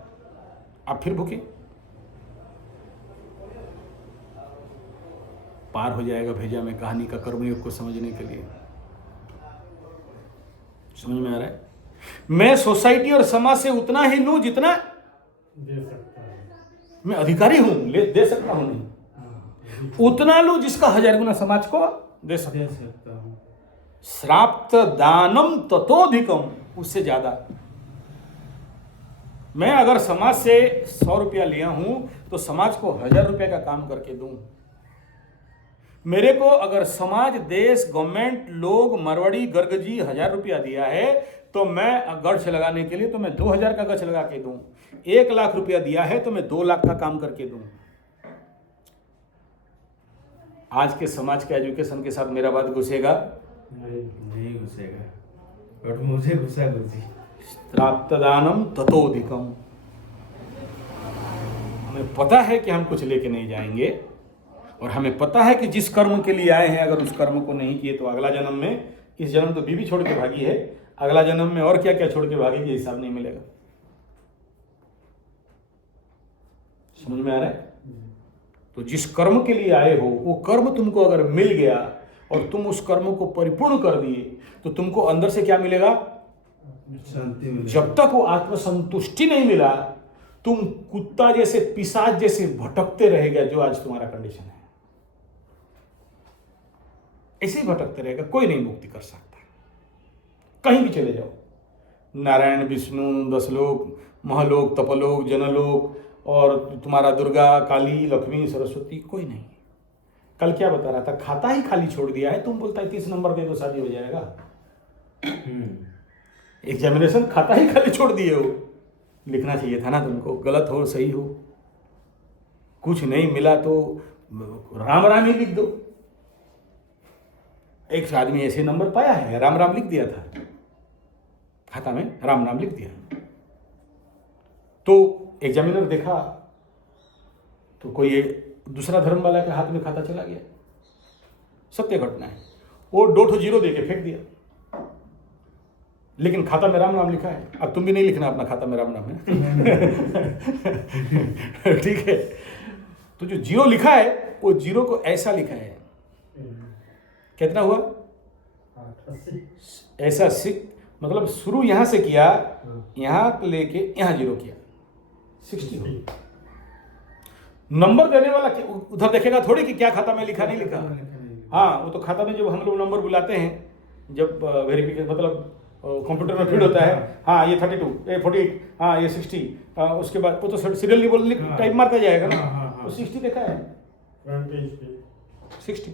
अब फिर भूखे। पार हो जाएगा भेजा में कहानी का कर्मयोग को समझने के लिए। समझ में आ रहा है? मैं सोसाइटी और समाज से उतना ही लूं जितना दे सकता है। मैं अधिकारी हूं, दे सकता हूं नहीं, उतना लूं जिसका 1000 गुना समाज को दे सकता हूं। श्राप्त दानम ततोधिकम, उससे ज्यादा। मैं अगर समाज से 100 रुपया लिया हूं तो समाज को 1000 रुपये का काम करके दूं। मेरे को अगर समाज, देश, गवर्नमेंट, लोग, मरवाड़ी, गर्गजी 1000 रुपया दिया है तो मैं गच्छ लगाने के लिए तो मैं 2000 का गच्छ लगा के दूं। 1 लाख रुपया दिया है तो मैं 2 लाख का काम करके दूं। आज के समाज के एजुकेशन के साथ मेरा बात घुसेगा नहीं घुसेगा, और मुझे घुसा गुरुजी। प्राप्त दानम ततोधिकम। हमें पता है कि हम कुछ लेके नहीं जाएंगे, और हमें पता है कि जिस कर्म के लिए आए हैं अगर उस कर्म को नहीं किए तो अगला जन्म में, इस जन्म तो बीवी छोड़ के भागी है, अगला जन्म में और क्या क्या छोड़ के भागेगी, हिसाब नहीं मिलेगा। समझ में आ रहा है? तो जिस कर्म के लिए आए हो वो कर्म तुमको अगर मिल गया और तुम उस कर्म को परिपूर्ण कर दिए तो तुमको अंदर से क्या मिलेगा? शांति मिलेगी। जब तक वो आत्मसंतुष्टि नहीं मिला तुम कुत्ता जैसे, पिशाच जैसे भटकते रहेगा, जो आज तुम्हारा कंडीशन है। ऐसे ही भटकते रहेगा, कोई नहीं मुक्ति कर सकता। कहीं भी चले जाओ, नारायण, विष्णु, 10 लोक, महलोक, तपलोक, जनलोक, और तुम्हारा दुर्गा, काली, लक्ष्मी, सरस्वती, कोई नहीं। कल क्या बता रहा था? खाता ही खाली छोड़ दिया है, तुम बोलता है 30 नंबर दे दो शादी हो जाएगा। एग्जामिनेशन खाता ही खाली छोड़ दिए हो। लिखना चाहिए था ना तुमको, गलत हो सही हो, कुछ नहीं मिला तो राम राम ही लिख दो। एक आदमी ऐसे नंबर पाया है, राम राम लिख दिया था खाता में, राम नाम लिख दिया। तो एग्जामिनर देखा तो कोई दूसरा धर्म वाला के हाथ में खाता चला गया। सत्य घटना है। वो 2 जीरो दे के फेंक दिया, लेकिन खाता में राम नाम लिखा है। अब तुम भी नहीं लिखना अपना खाता में राम नाम है। ठीक है? तो जो जीरो लिखा है वो जीरो को ऐसा लिखा है, कितना हुआ? ऐसा मतलब शुरू यहां से किया, यहां लेके यहां जीरो किया, 60 हो। नंबर देने वाला उधर देखेगा थोड़ी कि क्या खाता में लिखा नहीं लिखा। हाँ, वो तो खाता में जब हम लोग नंबर बुलाते हैं, जब वेरिफिकेशन मतलब कंप्यूटर में फीड होता है, हाँ ये 32, ये 48, हाँ ये 60, उसके बाद वो तो सीरियल लेवल टाइप मारता जाएगा ना। तो 60 देखा है, 60।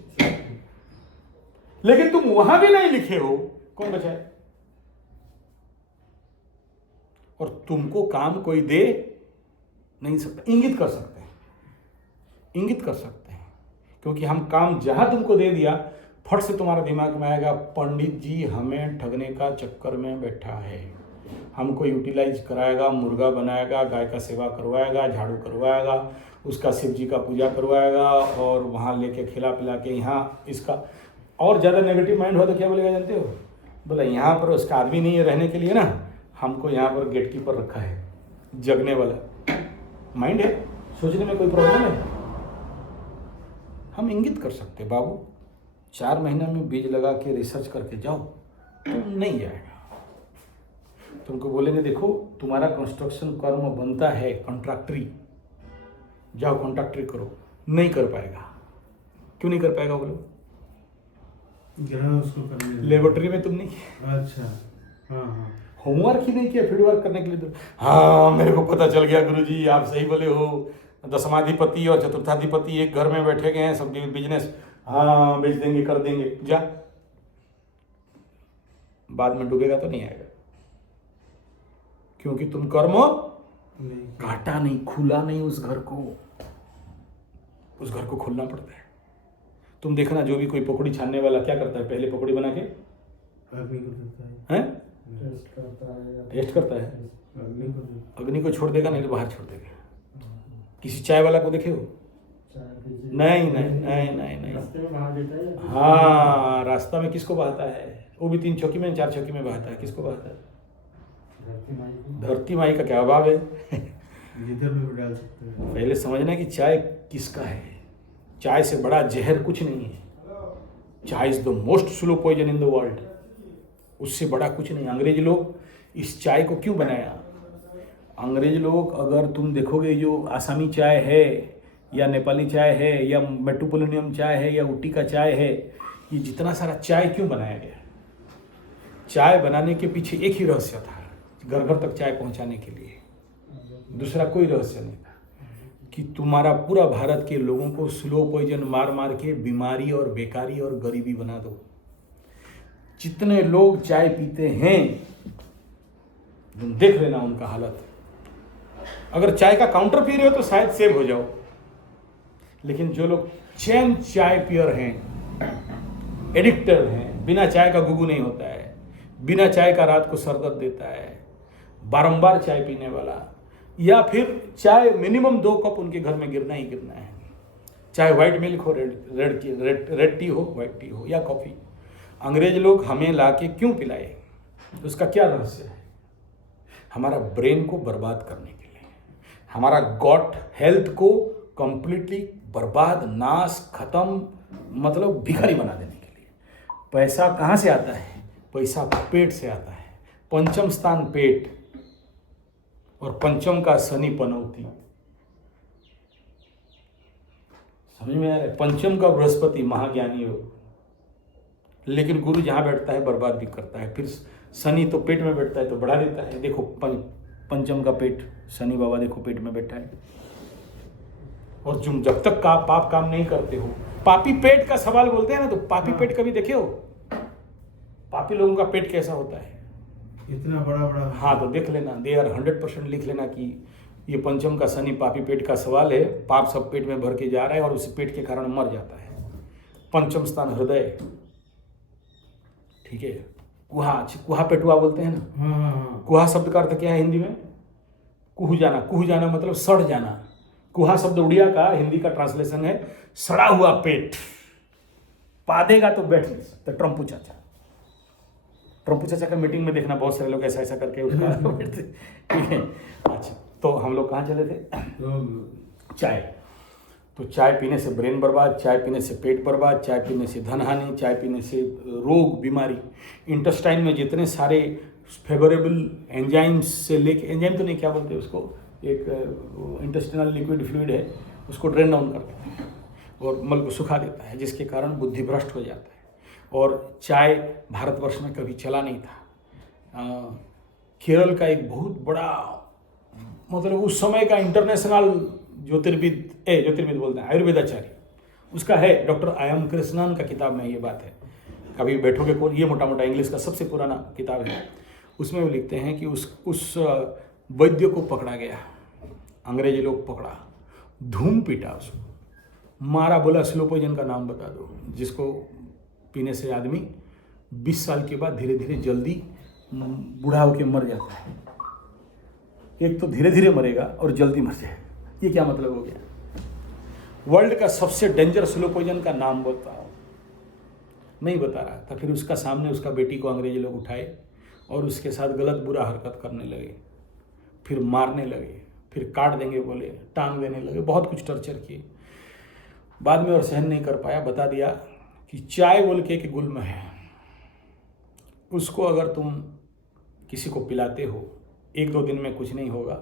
लेकिन तुम वहां भी नहीं लिखे हो, कौन बचाए? और तुमको काम कोई दे नहीं सकता। इंगित कर सकते हैं, इंगित कर सकते हैं, क्योंकि हम काम जहां तुमको दे दिया, फट से तुम्हारा दिमाग में आएगा पंडित जी हमें ठगने का चक्कर में बैठा है, हमको यूटिलाइज कराएगा, मुर्गा बनाएगा, गाय का सेवा करवाएगा, झाड़ू करवाएगा, उसका शिव जी का पूजा करवाएगा, और वहाँ लेके खिला पिला के यहाँ इसका। और ज़्यादा नेगेटिव माइंड हुआ तो क्या बोलेगा जानते हो? बोला यहाँ पर उसका आदमी नहीं है रहने के लिए ना, हमको यहाँ पर गेट कीपर रखा है, जगने वाला माइंड है, सोचने में कोई प्रॉब्लम है? हम इंगित कर सकते बाबू 4 महीने में बीज लगा के रिसर्च करके जाओ, तो नहीं जाएगा। तुमको बोलेंगे देखो तुम्हारा कंस्ट्रक्शन कर्म बनता है कॉन्ट्रैक्टरी, जाओ कॉन्ट्रैक्टरी करो, नहीं कर पाएगा। क्यों नहीं कर पाएगा बोलो? ग्रह उसको करने लेबोरेटरी में तुम नहीं, अच्छा, हाँ हाँ, होमवर्क ही नहीं किया फील्ड वर्क करने के लिए तो हाँ मेरे को पता चल गया गुरुजी आप सही बोले हो, दशमाधिपति और चतुर्थाधिपति एक घर में बैठे गए हैं, सब बिजनेस हाँ बेच देंगे कर देंगे, जा बाद में डूबेगा तो नहीं आएगा, क्योंकि तुम कर्म नहीं काटा नहीं, खुला नहीं उस घर को, उस घर को खोलना पड़ता है। तुम देखना जो भी कोई पकौड़ी छानने वाला क्या करता है, पहले पकौड़ी बना के अग्नि को देता है, हैं टेस्ट करता है, अग्नि को देता अग्नि को छोड़ देगा नहीं तो बाहर छोड़ देगा। किसी चाय वाला को देखे हो? नहीं नहीं नहीं नहीं नहीं, हाँ रास्ता में किसको बहाता है? वो भी 3 चौकी में 4 चौकी में बहाता है, किसको बहाता है? धरती माई का क्या अभाव है? है, जिधर भी डाल सकते हैं। पहले समझना कि चाय किसका है। चाय से बड़ा जहर कुछ नहीं है। Chai is the most slow poison in the world, उससे बड़ा कुछ नहीं। अंग्रेज लोग इस चाय को क्यों बनाया? अंग्रेज लोग, अगर तुम देखोगे जो आसामी चाय है या नेपाली चाय है या मेट्रोपोलियम चाय है या ऊटी का चाय है, ये जितना सारा चाय क्यों बनाया गया? चाय बनाने के पीछे एक ही रहस्य था, घर घर तक चाय पहुंचाने के लिए, दूसरा कोई रहस्य नहीं था कि तुम्हारा पूरा भारत के लोगों को स्लो पॉइजन मार मार के बीमारी और बेकारी और गरीबी बना दो। जितने लोग चाय पीते हैं तुम देख लेना उनका हालत। अगर चाय का काउंटर पी रहे हो तो शायद सेव हो जाओ, लेकिन जो लोग चैन चाय पियर हैं, एडिक्टर हैं, बिना चाय का गुगु नहीं होता है, बिना चाय का रात को सर दर्द देता है, बारंबार चाय पीने वाला, या फिर चाय मिनिमम 2 कप उनके घर में गिरना ही गिरना है, चाहे व्हाइट मिल्क हो, रेड टी हो, व्हाइट टी हो या कॉफ़ी। अंग्रेज लोग हमें ला के क्यों पिलाए? उसका क्या रहस्य है? हमारा ब्रेन को बर्बाद करने के लिए, हमारा गॉट हेल्थ को कंप्लीटली बर्बाद, नाश, खत्म, मतलब भिखारी बना देने के लिए। पैसा कहाँ से आता है? पैसा पेट से आता है। पंचम स्थान पेट, और पंचम का शनि पनौती, समझ में आ रहा है? पंचम का बृहस्पति महाज्ञानी हो, लेकिन गुरु जहाँ बैठता है बर्बाद भी करता है। फिर शनि तो पेट में बैठता है तो बढ़ा देता है। देखो पंचम का पेट, शनि बाबा देखो पेट में बैठा है। और तुम जब तक का पाप काम नहीं करते हो, पापी पेट का सवाल बोलते हैं ना, तो पापी पेट कभी देखे हो? पापी लोगों का पेट कैसा होता है? इतना बड़ा बड़ा। हाँ तो देख लेना, दे आर 100% लिख लेना कि ये पंचम का शनि पापी पेट का सवाल है। पाप सब पेट में भर के जा रहा है और उस पेट के कारण मर जाता है। पंचम स्थान हृदय, ठीक है। कुहा पेटुआ बोलते हैं ना। हाँ। कुहा शब्द का अर्थ क्या है हिंदी में? कुह जाना। कुह जाना मतलब सड़ जाना। कुहा शब्द उड़िया का, हिंदी का ट्रांसलेशन है सड़ा हुआ पेट। पा देगा तो बैठ नहीं सकता। ट्रम्पू चाचा का मीटिंग में देखना, बहुत सारे लोग ऐसा ऐसा करके उसका बैठते, ठीक है। अच्छा, तो हम लोग कहाँ चले थे? चाय। तो चाय पीने से ब्रेन बर्बाद, चाय पीने से पेट बर्बाद, चाय पीने से धन हानि, चाय पीने से रोग बीमारी। इंटेस्टाइन में जितने सारे फेवरेबल एंजाइम्स से लेके, एंजाइम तो नहीं, क्या बोलते हैं उसको, एक इंटेस्टिनल लिक्विड फ्लूइड है, उसको ड्रेन डाउन कर देता है और मल को सुखा देता है, जिसके कारण बुद्धि भ्रष्ट हो जाता है। और चाय भारतवर्ष में कभी चला नहीं था। केरल का एक बहुत बड़ा, मतलब उस समय का इंटरनेशनल ज्योतिर्विद बोलते हैं, आयुर्वेदाचार्य, उसका है डॉक्टर आई.एम. कृष्णन का किताब में ये बात है। कभी बैठोगे को, ये मोटा मोटा इंग्लिश का सबसे पुराना किताब है। उसमें वो लिखते हैं कि उस वैद्य को पकड़ा गया, अंग्रेजी लोग पकड़ा, धूम पीटा उसको, मारा, बोला स्लो पॉइजन का नाम बता दो, जिसको पीने से आदमी 20 साल के बाद धीरे धीरे जल्दी बूढ़ा होकर मर जाता है। एक तो धीरे धीरे मरेगा और जल्दी मर जाएगा। ये क्या मतलब हो गया? वर्ल्ड का सबसे डेंजर स्लो पॉइजन का नाम बताओ, नहीं बता रहा था। फिर उसका सामने उसका बेटी को अंग्रेजी लोग उठाए और उसके साथ गलत बुरा हरकत करने लगे, फिर मारने लगे, फिर काट देंगे बोले, टांग देने लगे, बहुत कुछ टॉर्चर किए। बाद में और सहन नहीं कर पाया, बता दिया कि चाय बोल के एक गुल्म है, उसको अगर तुम किसी को पिलाते हो 1-2 दिन में कुछ नहीं होगा,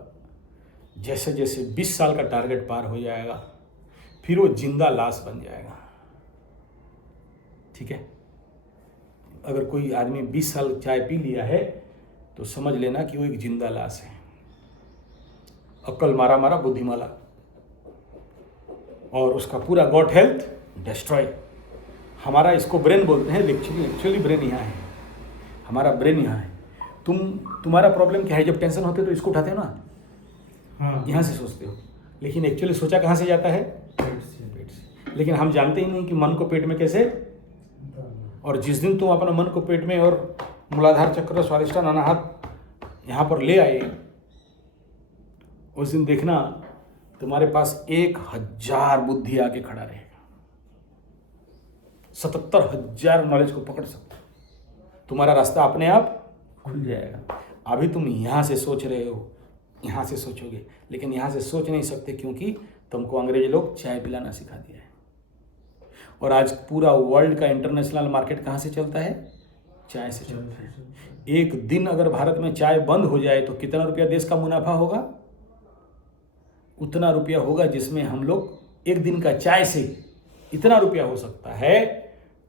जैसे जैसे 20 साल का टारगेट पार हो जाएगा फिर वो जिंदा लाश बन जाएगा। ठीक है, अगर कोई आदमी 20 साल चाय पी लिया है तो समझ लेना कि वो एक जिंदा लाश है। अक्ल मारा मारा बुद्धिमाला, और उसका पूरा गॉट हेल्थ डिस्ट्रॉय। हमारा इसको ब्रेन बोलते हैं, एक्चुअली ब्रेन यहाँ है, हमारा ब्रेन यहाँ है। तुम्हारा प्रॉब्लम क्या है, जब टेंशन होते तो इसको उठाते हो ना, हाँ, यहाँ से सोचते हो, लेकिन एक्चुअली सोचा कहाँ से जाता है, पेट से। लेकिन हम जानते ही नहीं कि मन को पेट में कैसे। और जिस दिन तुम अपना मन को पेट में और मूलाधार चक्र स्वादिष्टान अनाहत यहाँ पर ले आए, उस दिन देखना तुम्हारे पास 1000 बुद्धि आके खड़ा रहेगा, 77,000 नॉलेज को पकड़ सकते हो, तुम्हारा रास्ता अपने आप खुल जाएगा। अभी तुम यहाँ से सोच रहे हो, यहाँ से सोचोगे, लेकिन यहाँ से सोच नहीं सकते क्योंकि तुमको अंग्रेज लोग चाय पिलाना सिखा दिया है। और आज पूरा वर्ल्ड का इंटरनेशनल मार्केट कहाँ से चलता है, चाय से चलता है। एक दिन अगर भारत में चाय बंद हो जाए तो कितना रुपया देश का मुनाफा होगा, उतना रुपया होगा जिसमें हम लोग एक दिन का चाय से इतना रुपया हो सकता है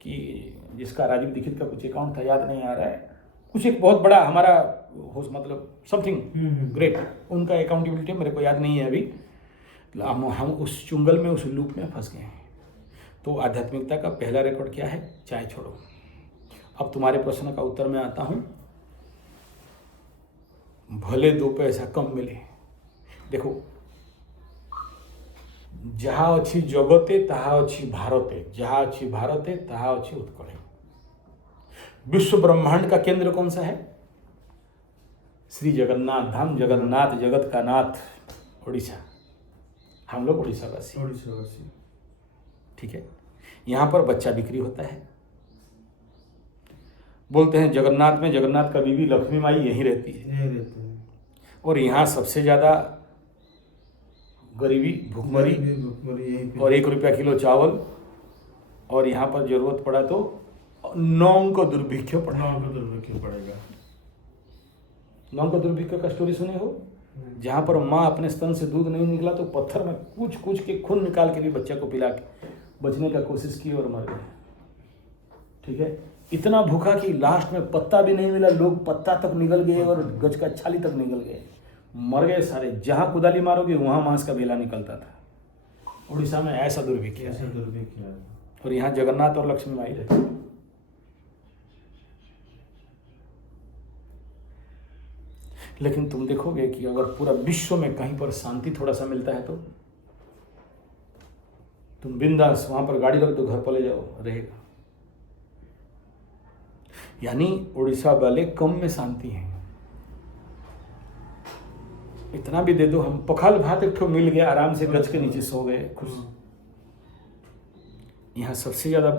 कि जिसका राजीव दीक्षित का कुछ अकाउंट था, याद नहीं आ रहा है, कुछ एक बहुत बड़ा हमारा हो, मतलब समथिंग ग्रेट, उनका अकाउंटेबिलिटी मेरे को याद नहीं है अभी। हम उस चुंगल में, उस लूप में फंस गए हैं। तो आध्यात्मिकता का पहला रिकॉर्ड क्या है, चाय छोड़ो। अब तुम्हारे प्रश्न का उत्तर मैं आता हूँ। भले 2 पैसा कम मिले, देखो जहाँ अच्छी जगते तहाँ अच्छी भारते, जहाँ अच्छी भारते तहाँ अच्छी उत्कल है। विश्व ब्रह्मांड का केंद्र कौन सा है, श्री जगन्नाथ धाम, जगन्नाथ जगत का नाथ, उड़ीसा। हम लोग उड़ीसा वासी, ठीक है। यहाँ पर बच्चा बिक्री होता है, बोलते हैं जगन्नाथ में जगन्नाथ का बीवी लक्ष्मी माई यहीं रहती है, और यहाँ सबसे ज़्यादा गरीबी भुखमरी और 1 रुपया किलो चावल, और यहाँ पर जरूरत पड़ा तो 9 को दुर्भिक्ष पड़ेगा। 9 को दुर्भिक्ष का स्टोरी सुने हो, जहाँ पर माँ अपने स्तन से दूध नहीं निकला तो पत्थर में कूच के खून निकाल के भी बच्चे को पिला के बचने का कोशिश की और मर गए। ठीक है, इतना भूखा कि लास्ट में पत्ता भी नहीं मिला, लोग पत्ता तक निकल गए और गज का छाली तक निकल गए, मर गए सारे। जहाँ कुदाली मारोगे वहाँ मांस का बेला निकलता था। उड़ीसा में ऐसा दुर्भिक्ष है, और यहाँ जगन्नाथ और लक्ष्मी माई रहते। लेकिन तुम देखोगे कि अगर पूरा विश्व में कहीं पर शांति थोड़ा सा मिलता है तो तुम बिंदास वहां पर गाड़ी रख दो, घर पर ले जाओ, रहेगा। यानी उड़ीसा वाले कम में शांति है। इतना भी दे दो, हम पखाल भात एक ठो मिल गया, आराम से गज के नीचे सो गए, खुश। यहाँ सबसे ज्यादा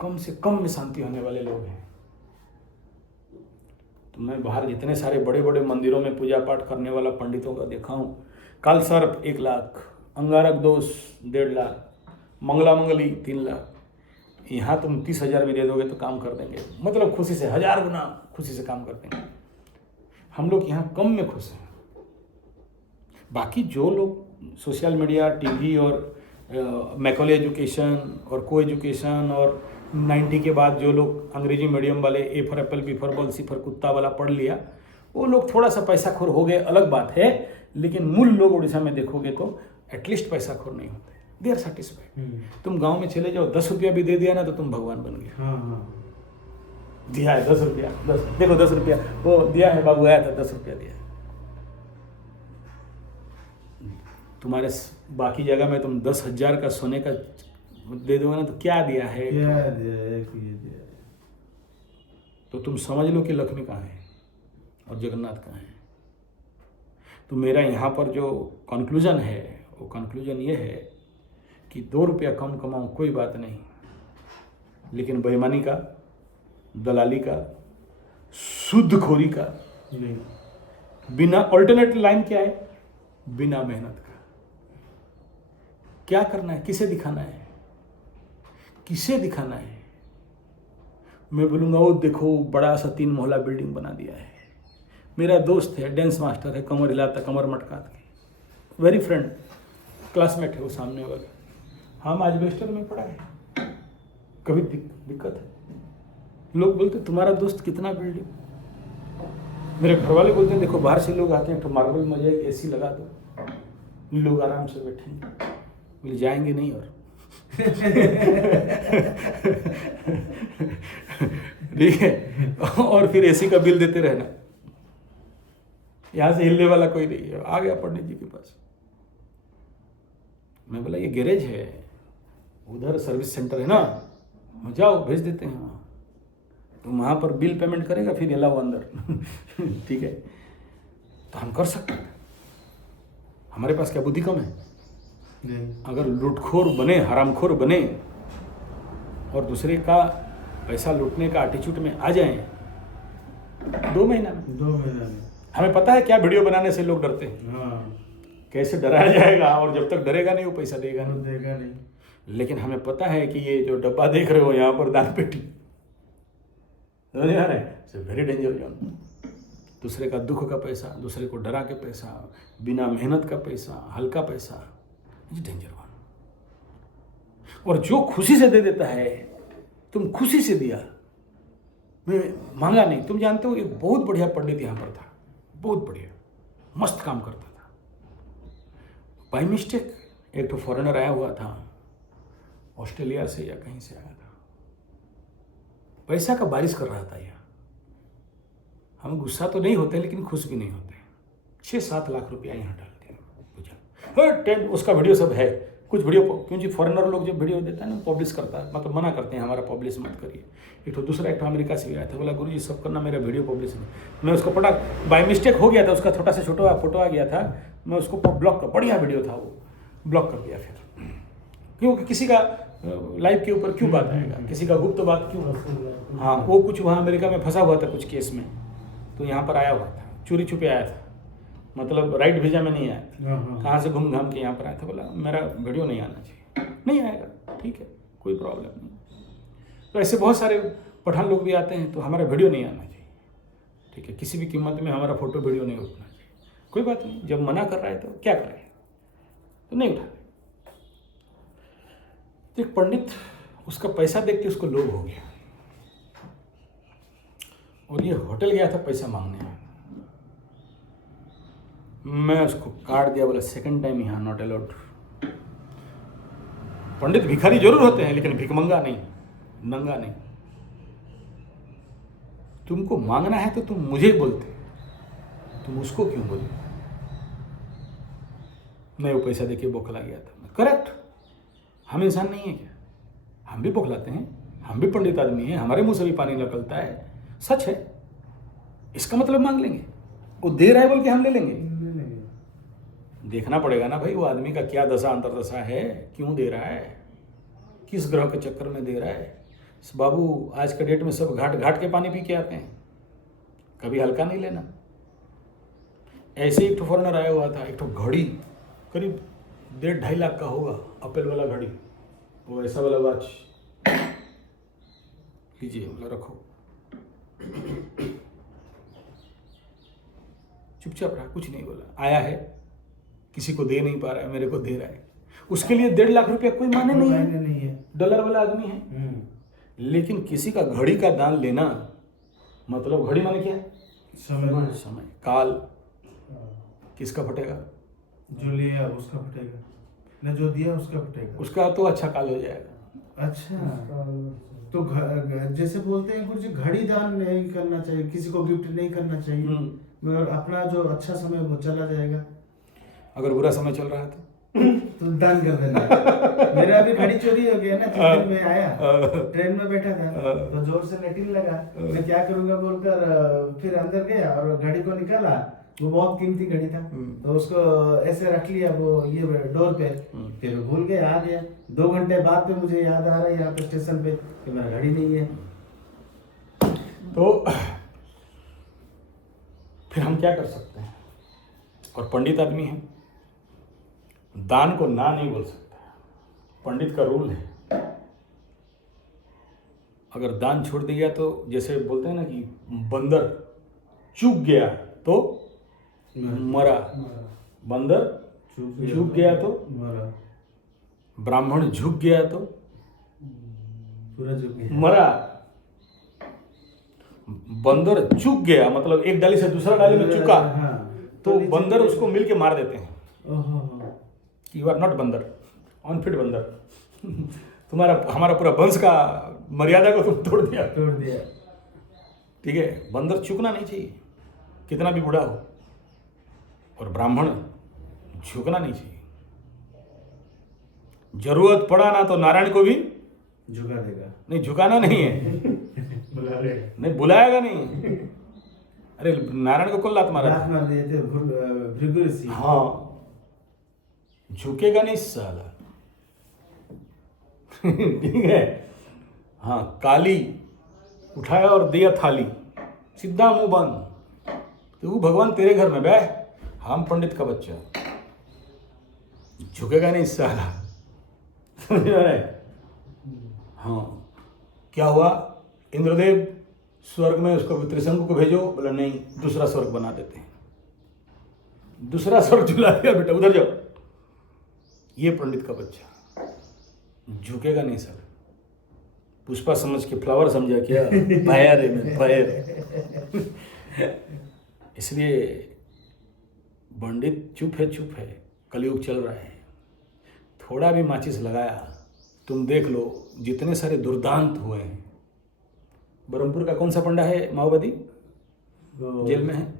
कम से कम में शांति होने वाले लोग हैं। तो मैं बाहर जितने सारे बड़े बड़े मंदिरों में पूजा पाठ करने वाला पंडितों का देखा हूँ, काल सर्प 1 लाख, अंगारक दोष 1.5 लाख, मंगला मंगली 3 लाख। यहाँ तुम 30,000 भी दे दोगे तो काम कर देंगे, मतलब खुशी से 1000 गुना खुशी से काम कर देंगे। हम लोग यहाँ कम में खुश हैं। बाकी जो लोग सोशल मीडिया, टीवी और मैकॉले एजुकेशन और को एजुकेशन और 90 के बाद जो लोग अंग्रेजी मीडियम वाले A for apple, B for ball, C for कुत्ता वाला पढ़ लिया, वो लोग थोड़ा सा पैसा खोर हो गए, अलग बात है। लेकिन मूल लोग उड़ीसा में देखोगे तो एटलीस्ट पैसा खोर नहीं होते, दे आर सेटिस्फाइड। तुम गांव में चले जाओ, 10 रुपया भी दे दिया ना तो तुम भगवान बन गए। दिया है 10 रुपया, 10 देखो 10 रुपया वो दिया है, बाबू आया था 10 रुपया दिया। तुम्हारे बाकी जगह में तुम 10,000 का सोने का दे दोगे ना तो क्या दिया है, तो तुम समझ लो कि लक्ष्मी कहाँ है और जगन्नाथ कहाँ है। तो मेरा यहाँ पर जो कंक्लूजन है वो कंक्लूजन ये है कि 2 रुपया कम कमाऊँ कोई बात नहीं, लेकिन बेईमानी का, दलाली का, शुद्धखोरी का नहीं, बिना, ऑल्टरनेट लाइन क्या है, बिना मेहनत का। क्या करना है, किसे दिखाना है, किसे दिखाना है? मैं बोलूँगा वो देखो बड़ा सा 3 मोहल्ला बिल्डिंग बना दिया है। मेरा दोस्त है, डांस मास्टर है, कमर हिलाता कमर मटकाता के, वेरी फ्रेंड, क्लासमेट है वो सामने वाला। हम आज वेस्टर में पढ़ा है, कभी दिक्कत है? लोग बोलते तुम्हारा दोस्त कितना बिल्डिंग। मेरे घर वाले बोलते हैं देखो बाहर से लोग आते हैं तो मार्बल में जाए AC लगा दो, लोग आराम से बैठेंगे। बोले जाएंगे नहीं और ठीक है, और फिर AC का बिल देते रहना। यहाँ से हिलने वाला कोई नहीं है। आ गया पंडित जी के पास, मैं बोला ये गैरेज है, उधर सर्विस सेंटर है ना, जाओ भेज देते हैं वहाँ, तुम वहाँ पर बिल पेमेंट करेगा फिर अलाउ अंदर। ठीक है, तो हम कर सकते हैं। हमारे पास क्या बुद्धि कम है? नहीं। अगर लूटखोर बने, हरामखोर बने और दूसरे का पैसा लूटने का एटीट्यूड में आ जाएं 2 महीना में। 2 महीना में। हमें पता है क्या वीडियो बनाने से लोग डरते हैं, हाँ, कैसे डराया जाएगा, और जब तक डरेगा नहीं वो पैसा देगा वो नहीं। देगा नहीं। लेकिन हमें पता है कि ये जो डब्बा देख रहे हो यहाँ पर दान पेटी, समझ आ रहा है, इट्स वेरी डेंजर जोन। दूसरे का दुख का पैसा, दूसरे को डरा के पैसा, बिना मेहनत का पैसा, हल्का पैसा, इट्स डेंजर वन। और जो खुशी से दे देता है, तुम खुशी से दिया, मैं मांगा नहीं। तुम जानते हो एक बहुत बढ़िया पंडित यहाँ पर था, बहुत बढ़िया, मस्त काम करता था। बाय मिस्टेक एक तो फॉरेनर आया हुआ था, ऑस्ट्रेलिया से या कहीं से आया था, पैसा का बारिश कर रहा था यहाँ। हम गुस्सा तो नहीं होते लेकिन खुश भी नहीं होते। 6-7 लाख रुपया यहाँ डाल दिया, बुझा। उसका वीडियो सब है, कुछ वीडियो, क्योंकि फॉरेनर लोग जब वीडियो देता है ना पब्लिश करता है, मतलब मना करते हैं हमारा पब्लिश मत करिए। एक तो दूसरा, एक तो अमेरिका से भी आया था, बोला गुरुजी सब करना, मेरा वीडियो पब्लिश नहीं। मैं उसको पढ़ा, बाय मिस्टेक हो गया था, उसका छोटा सा छोटा फोटो आ गया था, मैं उसको ब्लॉक कर, बढ़िया वीडियो था वो, ब्लॉक कर दिया फिर। क्योंकि किसी का लाइव के ऊपर क्यों बात आएगा, किसी का गुप्त बात क्यों। हाँ, वो कुछ वहाँ अमेरिका में फंसा हुआ था कुछ केस में, तो यहाँ पर आया हुआ था, चोरी छुपे आया था, मतलब राइट वीजा में नहीं आया था, कहाँ से घूम घाम के यहाँ पर आया था। बोला मेरा वीडियो नहीं आना चाहिए, नहीं आएगा, ठीक है, कोई प्रॉब्लम नहीं। तो ऐसे बहुत सारे पठान लोग भी आते हैं, तो हमारा वीडियो नहीं आना चाहिए, ठीक है, किसी भी कीमत में हमारा फोटो वीडियो नहीं उठना चाहिए। कोई बात नहीं, जब मना कर रहा है तो क्या करें, तो नहीं उठा। तो एक पंडित, उसका पैसा देख के उसको लोभ हो गया, और ये होटल गया था पैसा मांगने। मैं उसको काट दिया, बोला सेकंड टाइम यहाँ नॉट अलाउड। पंडित भिखारी जरूर होते हैं लेकिन भिखमंगा नहीं, नंगा नहीं। तुमको मांगना है तो तुम मुझे बोलते, तुम उसको क्यों बोले? मैं वो पैसा देके बौखला गया था। करेक्ट, हम इंसान नहीं है क्या? हम भी बौखलाते हैं, हम भी पंडित आदमी हैं, हमारे मुंह से भी पानी निकलता है, सच है। इसका मतलब मांग लेंगे, वो दे रहा है बोल के हम ले लेंगे? देखना पड़ेगा ना भाई, वो आदमी का क्या दशा अंतरदशा है, क्यों दे रहा है, किस ग्रह के चक्कर में दे रहा है। बाबू आज के डेट में सब घाट घाट के पानी पी के आते हैं, कभी हल्का नहीं लेना। ऐसे ही एक तो फॉरनर आया हुआ था, एक तो घड़ी करीब 1.5-2.5 लाख का होगा, एप्पल वाला घड़ी, वो ऐसा वाला वॉच लीजिए, बोला रखो। चुपचाप रहा, कुछ नहीं बोला। आया है, किसी को दे नहीं पा रहा है, मेरे को दे रहा है। उसके लिए 1.5 लाख रुपया कोई माने नहीं है, डॉलर वाला आदमी है। लेकिन किसी का घड़ी का दान लेना, मतलब घड़ी माने क्या? समय, काल। किसका फटेगा? जो लिया उसका फटेगा, न जो दिया उसका फटेगा। उसका तो अच्छा काल हो जाएगा। अच्छा, तो जैसे बोलते हैं गुरुजी घड़ी दान नहीं करना चाहिए, किसी को गिफ्ट नहीं करना चाहिए, मगर अपना जो अच्छा समय वो चला जाएगा। अगर बुरा समय चल रहा है तो दान कर देना। मेरा अभी घड़ी चोरी हो गया ना, जिस दिन मैं आया ट्रेन में बैठा था तो जोर से लेटिन लगा, मैं क्या करूंगा बोलकर फिर अंदर गया और घड़ी को निकाला। वो बहुत कीमती घड़ी था, तो उसको ऐसे रख लिया वो ये डोर पे, फिर भूल गया, आ गया। 2 घंटे बाद में मुझे याद आ रहा है यहाँ पे स्टेशन पे कि मेरा घड़ी नहीं है। तो फिर हम क्या कर सकते हैं? और पंडित आदमी है, दान को ना नहीं बोल सकता। पंडित का रूल है, अगर दान छोड़ दिया तो जैसे बोलते हैं ना कि बंदर चूक गया तो मरा, बंदर चूक गया तो मरा, ब्राह्मण झुक गया तो पूरा झुक गया। मरा। बंदर चूक गया मतलब एक डाली से दूसरा डाली में चुका, हाँ, तो बंदर उसको मिलके मार देते हैं। ओहो, यू आर नॉट बंदर, अनफिट बंदर। तुम्हारा हमारा पूरा वंश का मर्यादा को तुम तोड़ दिया। तोड़ दिया। ठीक है, बंदर चूकना नहीं चाहिए कितना भी बूढ़ा हो, और ब्राह्मण झुकना नहीं चाहिए। जरूरत पड़ा ना तो नारायण को भी झुका देगा, नहीं, झुकाना नहीं है, बुला लेगा, नहीं बुलाएगा नहीं। अरे नारायण को कल लात मारा लात था। मार दिए थे भृगु ऋषि। हाँ, झुकेगा नहीं साला। ठीक है, हाँ, काली उठाया और दिया थाली, सीधा मुंह बंद। तो वो भगवान तेरे घर में बैठ, हम पंडित का बच्चा, झुकेगा नहीं साला। समझ रहे? हाँ, क्या हुआ? इंद्रदेव स्वर्ग में उसको त्रिशंकु को भेजो, बोला नहीं, दूसरा स्वर्ग बना देते हैं। दूसरा स्वर्ग झुला दिया, बेटा उधर जाओ। ये पंडित का बच्चा झुकेगा नहीं सर। पुष्पा समझ के फ्लावर समझा क्या? फायर है मैं, फायर। इसलिए पंडित चुप है, कलयुग चल रहा है। थोड़ा भी माचिस लगाया, तुम देख लो जितने सारे दुर्दांत हुए हैं। बरहमपुर का कौन सा पंडा है माओवादी जेल में है?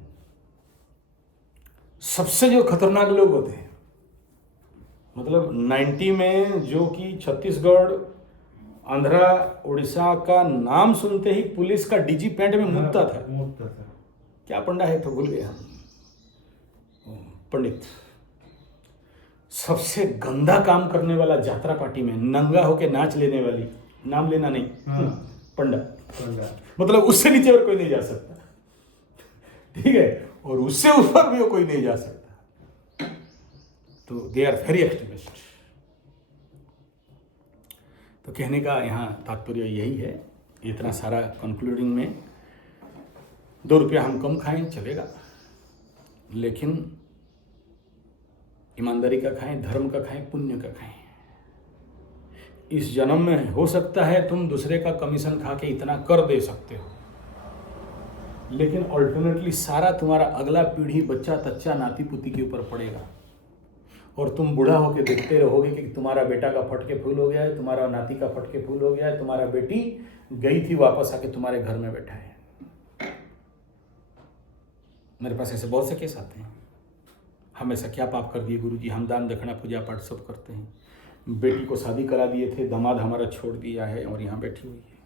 सबसे जो खतरनाक लोग होते हैं, मतलब 90 में जो कि छत्तीसगढ़, आंध्रा, उड़ीसा का नाम सुनते ही पुलिस का डीजी पैंट में मुकता था। क्या पंडा है तो भूल गए हम। पंडित सबसे गंदा काम करने वाला यात्रा पार्टी में नंगा होके नाच लेने वाली, नाम लेना नहीं, पंडा। मतलब उससे नीचे और कोई नहीं जा सकता। ठीक है, और उससे ऊपर भी कोई नहीं जा सकता। तो दे आर वेरी एक्सट्रीमिस्ट। तो कहने का यहाँ तात्पर्य यही है। इतना सारा कंक्लूडिंग में 2 रुपया हम कम खाएं चलेगा, लेकिन ईमानदारी का खाएं, धर्म का खाएं, पुण्य का खाएं। इस जन्म में हो सकता है तुम दूसरे का कमीशन खा के इतना कर दे सकते हो, लेकिन अल्टरनेटली सारा तुम्हारा अगला पीढ़ी, बच्चा तच्चा, नाती पुती के ऊपर पड़ेगा। और तुम बूढ़ा होके देखते रहोगे कि तुम्हारा बेटा का फटके फूल हो गया है, तुम्हारा नाती का फटके फूल हो गया है, तुम्हारा बेटी गई थी वापस आके तुम्हारे घर में बैठा है। मेरे पास ऐसे बहुत से केस आते हैं। हम ऐसा क्या पाप कर दिए गुरुजी, हम दान दक्षिणा पूजा पाठ सब करते हैं, बेटी को शादी करा दिए थे, दामाद हमारा छोड़ दिया है और यहाँ बैठी हुई है।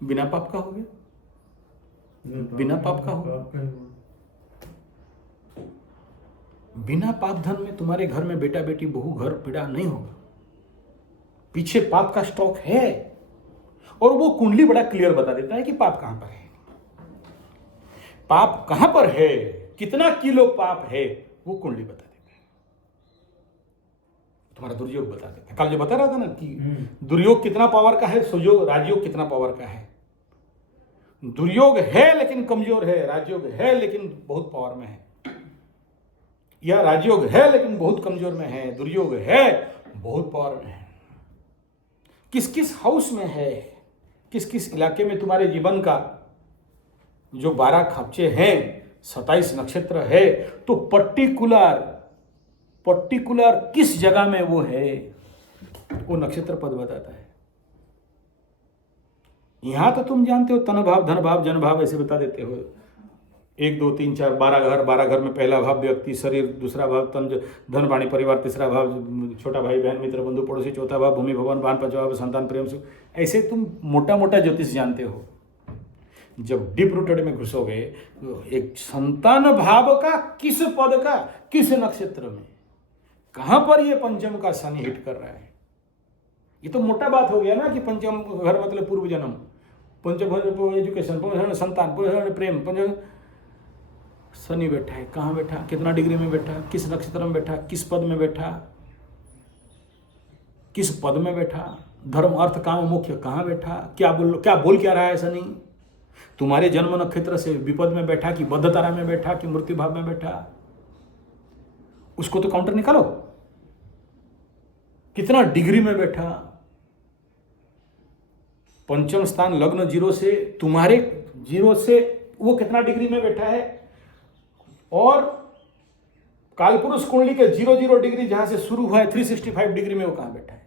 बिना पाप का हो गया, बिना पाप का हो। बिना पाप धन में तुम्हारे घर में बेटा बेटी बहू घर पीड़ा नहीं होगा। पीछे पाप का स्टॉक है, और वो कुंडली बड़ा क्लियर बता देता है कि पाप कहां पर है, पाप कहां पर है, कितना किलो पाप है, वो कुंडली बता देता है। तुम्हारा दुर्योग बता देता है। कल जो बता रहा था ना कि दुर्योग कितना पावर का है, सुयोग राजयोग कितना पावर का है। दुर्योग है लेकिन कमजोर है, राजयोग है लेकिन बहुत पावर में है, या राजयोग है लेकिन बहुत कमजोर में है, दुर्योग है बहुत पावर में है। किस किस हाउस में है, किस किस इलाके में तुम्हारे जीवन का जो 12 खापचे हैं, 27 नक्षत्र है, तो पर्टिकुलर किस जगह में वो है, वो नक्षत्र पद बताता है। यहां तो तुम जानते हो तन भाव, धन भाव, जन भाव ऐसे बता देते हो। 1 2 3 4 12 घर में पहला भाव व्यक्ति शरीर, दूसरा भाव तन धन वाणी परिवार, तीसरा भाव छोटा भाई बहन मित्र बंधु पड़ोसी, चौथा भाव भूमि भवन वाहन, पांचवा भाव संतान प्रेम सुख। ऐसे तुम मोटा मोटा ज्योतिष जानते हो। जब डीप रूटेड में घुसोगे तो एक संतान भाव का किस पद का किस नक्षत्र में कहां पर ये पंचम का शनि हिट कर रहा है, ये तो मोटा बात हो गया ना कि पंचम घर मतलब पूर्व जन्म, पंचम एजुकेशन, पंचम संतान, पंचम प्रेम, पंचम शनि बैठा है। कहाँ बैठा, कितना डिग्री में बैठा, किस नक्षत्र में बैठा, किस पद में बैठा, किस पद में बैठा, धर्म अर्थ काम मुख्य कहाँ बैठा, क्या बोल क्या रहा है, ऐसा नहीं। तुम्हारे जन्म नक्षत्र से विपद में बैठा कि बद्ध तारा में बैठा कि मृत्यु भाव में बैठा, उसको तो काउंटर निकालो। कितना डिग्री में बैठा, पंचम स्थान लग्न जीरो से, तुम्हारे जीरो से वो कितना डिग्री में बैठा है, और कालपुरुष कुंडली के 0 डिग्री जहां से शुरू हुआ है 365 डिग्री में वो कहां बैठा है।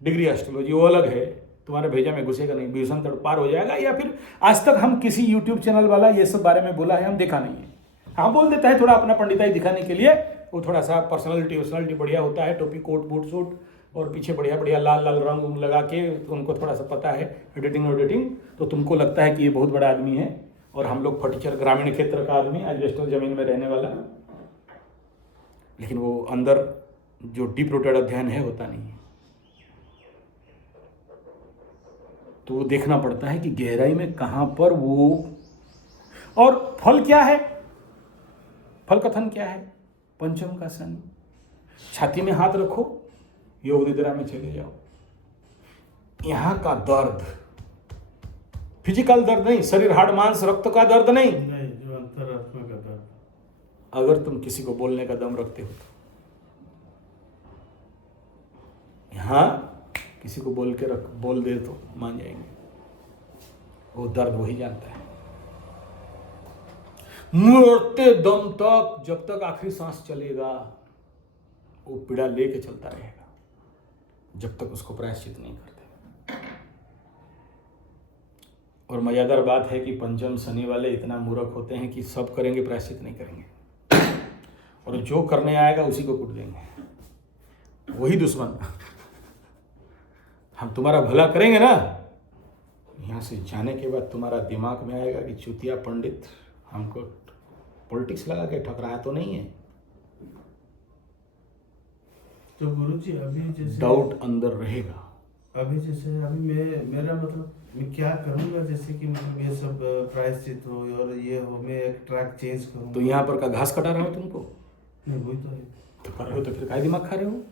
डिग्री एस्ट्रोलॉजी वो अलग है, तुम्हारे भेजा में घुसेगा नहीं, भीषण तड़ पार हो जाएगा। या फिर आज तक हम किसी यूट्यूब चैनल वाला ये सब बारे में बोला है, हम देखा नहीं है। हाँ बोल देता है थोड़ा अपना पंडिताई दिखाने के लिए, वो थोड़ा सा पर्सनालिटी बढ़िया होता है, टोपी कोट बूट सूट और पीछे बढ़िया बढ़िया लाल लाल रंग लगा के, उनको थोड़ा सा पता है एडिटिंग, तो तुमको लगता है कि ये बहुत बड़ा आदमी है। और हम लोग फटीचर ग्रामीण क्षेत्र का आदमी, एल्वेस्टर जमीन में रहने वाला, लेकिन वो अंदर जो डीप रूटेड अध्ययन है होता नहीं है। तो वो देखना पड़ता है कि गहराई में कहां पर वो, और फल क्या है, फल कथन क्या है, पंचम का शनि। छाती में हाथ रखो, योग निद्रा में चले जाओ। यहां का दर्द फिजिकल दर्द नहीं, शरीर हाड़ मांस रक्त का दर्द नहीं, जो अंतरात्मा का दर्द। अगर तुम किसी को बोलने का दम रखते हो तो यहां किसी को बोल दे तो मान जाएंगे, वो दर्द वही जानता है। मरते दम तक, जब तक आखिरी सांस चलेगा वो पीड़ा लेके चलता रहेगा, जब तक उसको प्रायश्चित नहीं करते। और मजेदार बात है कि पंचम शनि वाले इतना मूर्ख होते हैं कि सब करेंगे, प्रायश्चित नहीं करेंगे, और जो करने आएगा उसी को कूट देंगे, वही दुश्मन। हम तुम्हारा भला करेंगे ना, यहाँ से जाने के बाद तुम्हारा दिमाग में आएगा कि चूतिया पंडित हमको पॉलिटिक्स लगा के ठकराया तो नहीं है। तो गुरुजी अभी जैसे डाउट अंदर रहेगा। अभी मेरा मतलब मैं क्या करूंगा, जैसे कि मतलब ये सब प्रायश्चित हो और ये हो, मैं एक ट्रैक चेंज करूं। तो यहाँ पर का घास कटा रहा हो तुमको, नहीं वही तो है। तो कर रहे हो तो फिर काय दिमाग खा रहे हो।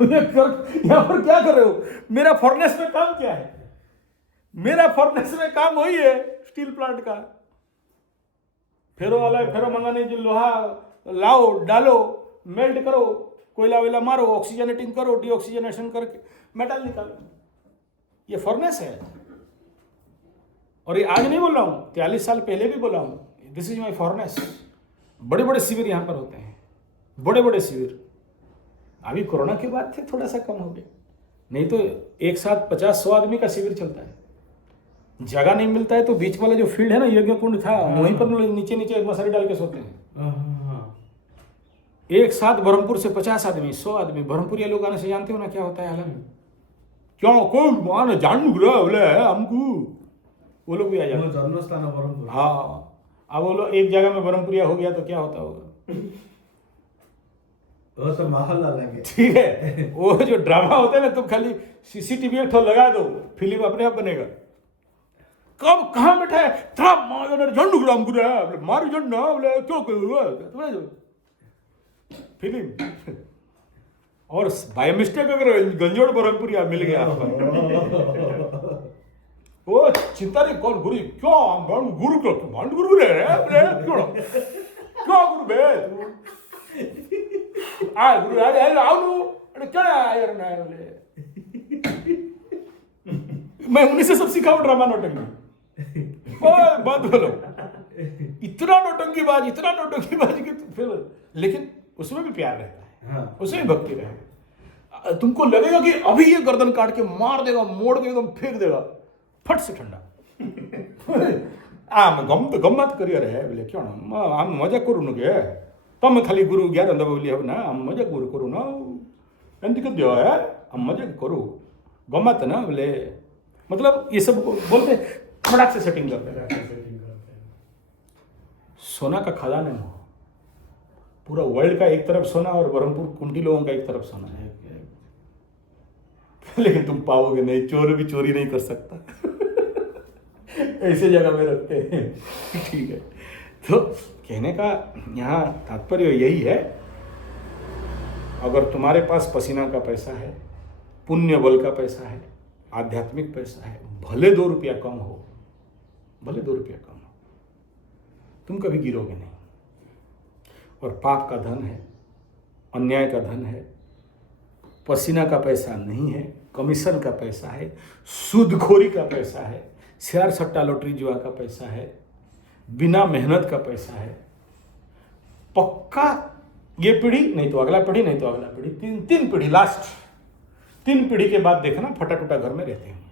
यहाँ पर क्या कर रहे हो, मेरा फर्नेस में काम क्या है, मेरा फर्नेस में काम वही है स्टील प्लांट का। फेरो वाला है, फेरो मंगाने जो लोहा लाओ, डालो, मेल्ट करो, कोयला वेला मारो, ऑक्सीजनेटिंग करो, डीऑक्सीजनेशन करके मेटल निकालो, ये फर्नेस है। और ये आज नहीं बोल रहा हूँ, 43 साल पहले भी बोला हूँ, दिस इज माई फर्नेस। बड़े बड़े शिविर यहाँ पर होते हैं, बड़े बड़े शिविर। अभी कोरोना के बाद थे थोड़ा सा कम हो गए, नहीं तो एक साथ 50-100 आदमी का शिविर चलता है। जगह नहीं मिलता है तो बीच वाला जो फील्ड है ना, यज्ञ कुंड था, वहीं पर नीचे नीचे मसारी डाल के सोते हैं। एक साथ ब्रह्मपुर से 50 आदमी, 100 आदमी, ब्रह्मपुरिया लोग आने से जानते हो ना क्या होता है हालत। क्यों कोई मान जान बोले हमको, वो लोग भी आ जाते। जन्मस्थान ब्रह्मपुर। हाँ, अब वो लोग एक जगह में ब्रह्मपुरिया हो गया तो क्या होता होगा। वो तो माहौल अलग है। ठीक है, वो जो ड्रामा होता है ना, तुम खाली सीसीटीवी एक लगा दो, फिल्म अपने आप बनेगा। कब कहाँ बैठा है, था मारू जंड ना बोले क्यों करूँगा फिल्म। और बाय मिस्टेक अगर गंजोड़ ब्रह्मपुरिया मिल गया वो चिंता नहीं, कौन गुरु, क्यों गुरु को गुरु रे क्यों गुरु बे आ गुरु आओ क्या यार ना बोले। मैं उन्हीं से सब सीखा हूँ ड्रामा नौटंकी। बात बोलो, इतना नौटंकीबाज कि फिर, लेकिन उसमें भी प्यार रहता है। हाँ। उसमें भी भक्ति रहेगा। तुमको लगेगा कि अभी ये गर्दन काट के मार देगा, मोड़ के एकदम फेंक देगा, फट से ठंडा। गम मत करिए रे बोले, क्यों ना आम मजा करू नुके तम खाली गुरु ग्यार बोली हो ना, आम मजा गुरु करू ना एंती दियो है, हम मजा करू गमत ना बोले। मतलब ये सब बोलते फटाक से सेटिंग करते हैं। सोना का खदान है, पूरा वर्ल्ड का एक तरफ सोना और ब्रह्मपुर कुंडी लोगों का एक तरफ सोना है। लेकिन तुम पाओगे नहीं, चोर भी चोरी नहीं कर सकता। ऐसे जगह में रखते हैं। ठीक है, तो कहने का यहाँ तात्पर्य यही है। अगर तुम्हारे पास पसीना का पैसा है, पुण्य बल का पैसा है, आध्यात्मिक पैसा है, भले 2 रुपया कम हो, भले 2 रुपया कम हो, तुम कभी गिरोगे नहीं। और पाप का धन है, अन्याय का धन है, पसीना का पैसा नहीं है, कमीशन का पैसा है, सूदखोरी का पैसा है, शेयर सट्टा लॉटरी जुआ का पैसा है, बिना मेहनत का पैसा है। पक्का ये पीढ़ी नहीं तो अगला पीढ़ी, नहीं तो अगला पीढ़ी, तीन पीढ़ी, लास्ट 3 पीढ़ी के बाद देखना फटा टूटा घर में रहते हैं।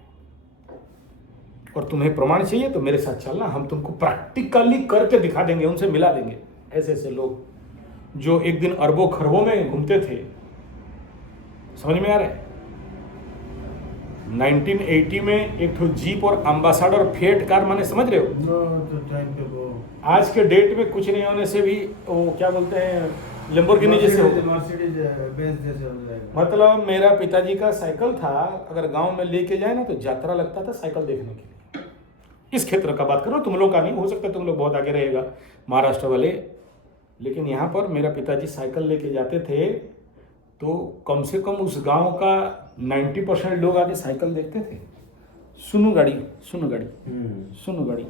और तुम्हें प्रमाण चाहिए तो मेरे साथ चलना, हम तुमको प्रैक्टिकली करके दिखा देंगे, उनसे मिला देंगे। ऐसे ऐसे लोग जो एक दिन अरबों खरबों में घूमते थे, समझ में आ रहा है? 1980 में एक तो जीप और एम्बेसडर फिएट कार, माने समझ रहे हो? तो टाइम पे वो आज के डेट में कुछ नहीं होने से भी वो क्या बोलते हैं, लैम्बोर्गिनी जैसे हो। मर्सिडीज बेंज जैसे हो जाएगा। मतलब मेरा पिताजी का साइकिल था, अगर गांव में लेके जाए ना तो यात्रा लगता था साइकिल देखने के लिए। इस क्षेत्र का बात करो, तुम लोग का नहीं, हो सकता तुम लोग बहुत आगे रहेगा महाराष्ट्र वाले, लेकिन यहाँ पर मेरा पिताजी साइकिल लेके जाते थे तो कम से कम उस गांव का 90% लोग आगे साइकिल देखते थे। सुनु गाड़ी, सुनु गाड़ी, सुनु गाड़ी,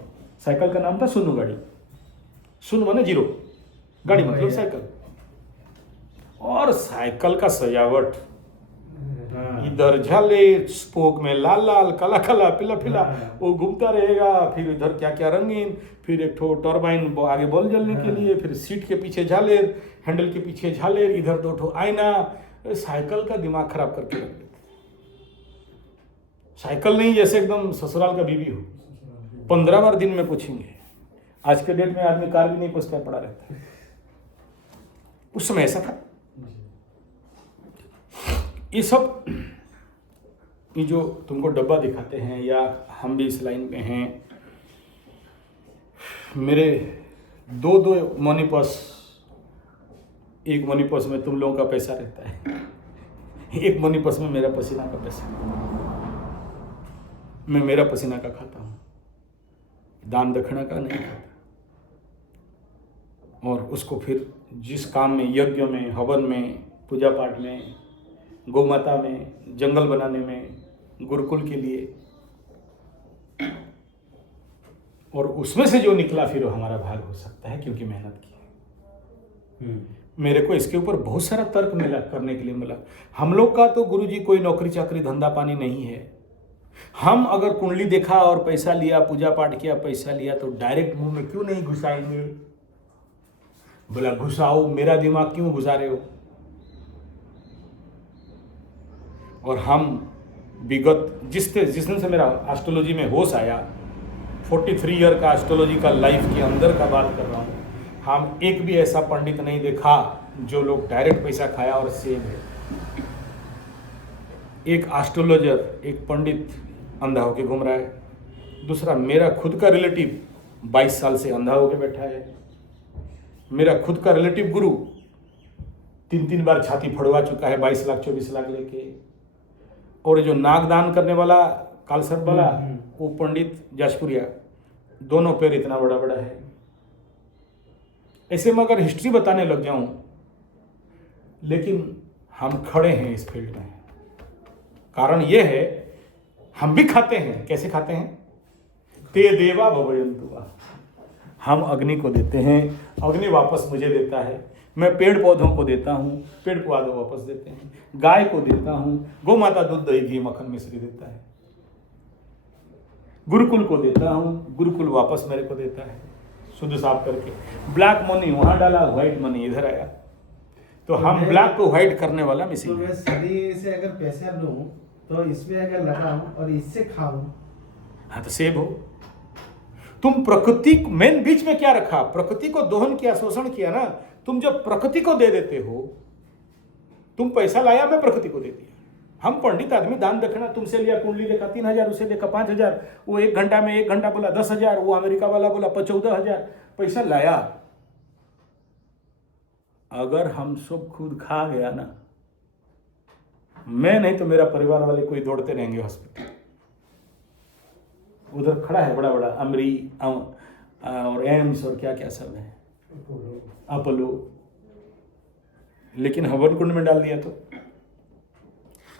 साइकिल का नाम था सुनु गाड़ी। सुनु माने 0, गाड़ी मतलब साइकिल। और साइकिल का सजावट, इधर झाले, स्पोक में लाल लाल, काला काला, पीला पीला, वो घूमता रहेगा। फिर इधर क्या क्या रंगीन, फिर एक ठो टर्बाइन आगे बॉल जलने के लिए, फिर सीट के पीछे झालेर, हैंडल के पीछे झालेर, इधर 2 ठो आईना। साइकिल का दिमाग खराब करके रख देते। साइकिल नहीं जैसे एकदम ससुराल का बीवी हो, 15 बार दिन में पूछेंगे। आज के डेट में आदमी कार भी नहीं पूछता, पड़ा रहता है। उस समय ऐसा था। ये सब, ये जो तुमको डब्बा दिखाते हैं, या हम भी इस लाइन में हैं, मेरे 2 मनी पर्स, एक मनी पर्स में तुम लोगों का पैसा रहता है, एक मनी पर्स में मेरा पसीना का पैसा। मैं मेरा पसीना का खाता हूँ, दान दक्षिणा का नहीं खाता। और उसको फिर जिस काम में, यज्ञ में, हवन में, पूजा पाठ में, गौ माता में, जंगल बनाने में, गुरुकुल के लिए, और उसमें से जो निकला फिर वो हमारा भाग हो सकता है, क्योंकि मेहनत की है। मेरे को इसके ऊपर बहुत सारा तर्क मिला, करने के लिए मिला। हम लोग का तो गुरुजी कोई नौकरी चाकरी धंधा पानी नहीं है। हम अगर कुंडली देखा और पैसा लिया, पूजा पाठ किया, पैसा लिया, तो डायरेक्ट मुंह में क्यों नहीं घुसाएंगे? बोला घुसाओ, मेरा दिमाग क्यों घुसा रहे हो? और हम विगत जिस दिन से मेरा एस्ट्रोलॉजी में होश आया, 43 ईयर का एस्ट्रोलॉजी का लाइफ के अंदर का बात कर रहा हूँ, हम एक भी ऐसा पंडित नहीं देखा जो लोग डायरेक्ट पैसा खाया और सेम है। एक एस्ट्रोलॉजर, एक पंडित अंधा होके घूम रहा है, दूसरा मेरा खुद का रिलेटिव 22 साल से अंधा होके बैठा है, मेरा खुद का रिलेटिव गुरु 3 बार छाती फड़वा चुका है 22 लाख 24 लाख लेके, और जो नागदान करने वाला कालसर्प वाला वो पंडित जाजपुरिया, दोनों पैर इतना बड़ा बड़ा है। ऐसे में अगर हिस्ट्री बताने लग जाऊं, लेकिन हम खड़े हैं इस फील्ड में, कारण ये है हम भी खाते हैं। कैसे खाते हैं? ते देवा भवयन्तु वा। हम अग्नि को देते हैं, अग्नि वापस मुझे देता है। मैं पेड़ पौधों को देता हूँ, पेड़ पौधे वापस देते हैं। गाय को देता हूँ, गौ माता दूध दही घी मक्खन मिश्री देता है। गुरुकुल को देता हूँ, गुरुकुल वापस मेरे को देता है, शुद्ध साफ करके। ब्लैक मनी वहाँ डाला, व्हाइट मनी इधर आया। तो हम ब्लैक को व्हाइट करने वाला मिसिंग। तो मैं सदी से अगर पैसा लूँ तो इसमें अगर लगाऊं और इससे खाऊं, हाँ तो सेब हो। तुम प्रकृति, मेन बीच में क्या रखा? प्रकृति को दोहन किया, शोषण किया ना। तुम जब प्रकृति को दे देते हो, तुम पैसा लाया, मैं प्रकृति को दे दिया। हम पंडित आदमी दान दक्षिणा, तुमसे लिया, कुंडली देखा 3000, उसे देखा 5000, वो 1 घंटा में 1 घंटा बोला 10,000, वो अमेरिका वाला बोला 14,000, पैसा लाया। अगर हम सब खुद खा गया ना, मैं नहीं तो मेरा परिवार वाले कोई दौड़ते रहेंगे हॉस्पिटल। उधर खड़ा है बड़ा बड़ा अमरी और एम्स और क्या क्या सब है, अपोलो। लेकिन हवन कुंड में डाल दिया तो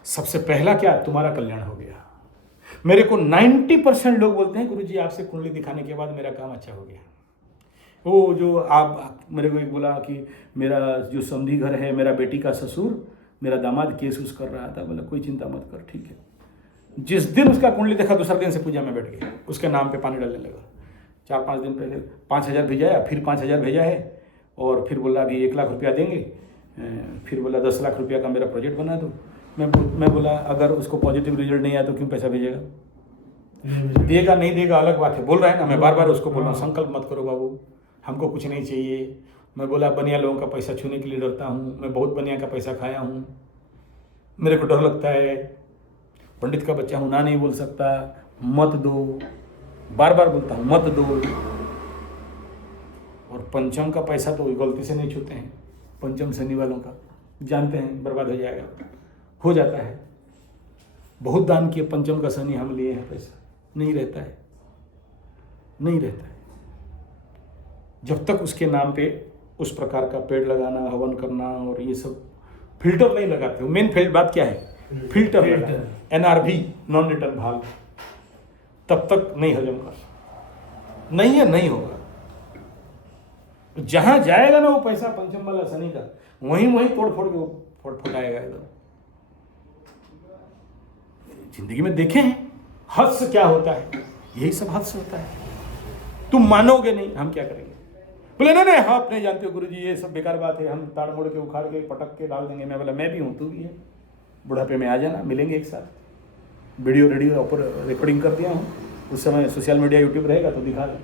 सबसे पहला क्या, तुम्हारा कल्याण हो गया। मेरे को 90% लोग बोलते हैं गुरुजी आपसे कुंडली दिखाने के बाद मेरा काम अच्छा हो गया। वो जो आप मेरे को एक बोला कि मेरा जो समधी घर है, मेरा बेटी का ससुर, मेरा दामाद केस उस कर रहा था, बोला कोई चिंता मत कर, ठीक है। जिस दिन उसका कुंडली देखा दूसरा दिन से पूजा में बैठ गया, उसके नाम पे पानी डालने लगा। 4-5 दिन पहले 5,000 भेजा, फिर 5,000 भेजा है, और फिर बोला अभी 1 लाख रुपया देंगे, फिर बोला 10 लाख रुपया का मेरा प्रोजेक्ट बना दो। मैं बोला अगर उसको पॉजिटिव रिजल्ट नहीं आया तो क्यों पैसा भेजेगा? देगा नहीं देगा अलग बात है, बोल रहा है ना। मैं बार बार उसको बोल रहा हूँ संकल्प मत करो बाबू, हमको कुछ नहीं चाहिए। मैं बोला बनिया लोगों का पैसा छूने के लिए डरता हूँ, मैं बहुत बनिया का पैसा खाया हूँ, मेरे को डर लगता है, पंडित का बच्चा हूँ, ना नहीं बोल सकता, मत दो, बार बार बोलता हूँ मत दो। और पंचम का पैसा तो गलती से नहीं छूते हैं, पंचम शनि वालों का जानते हैं बर्बाद हो जाएगा, हो जाता है। बहुत दान किए, पंचम का शनि हम लिए हैं, पैसा नहीं रहता है, नहीं रहता है। जब तक उसके नाम पे उस प्रकार का पेड़ लगाना, हवन करना और ये सब फिल्टर नहीं लगाते हो। मेन बात क्या है, फिल्टर NRV, नॉन रिटर्न भाग, तब तक नहीं हजम कर, नहीं है, नहीं होगा। जहां जाएगा ना वो पैसा पंचम वाला शनि का, वहीं तोड़ फोड़ के फुटाएगा एकदम। जिंदगी में देखे हैं हद क्या होता है, यही सब हद होता है। तुम मानोगे नहीं, हम क्या करेंगे? बोले नहीं हाँ आप नहीं जानते हो गुरुजी, ये सब बेकार बात है, हम ताड़ मोड़ के उखाड़ के पटक के डाल देंगे। मैं बोला मैं भी हूँ, तू भी है, बुढ़ापे में आ जाना, मिलेंगे एक साथ। वीडियो ऊपर रिकॉर्डिंग कर दिया हूँ, उस समय सोशल मीडिया यूट्यूब रहेगा तो दिखा दे,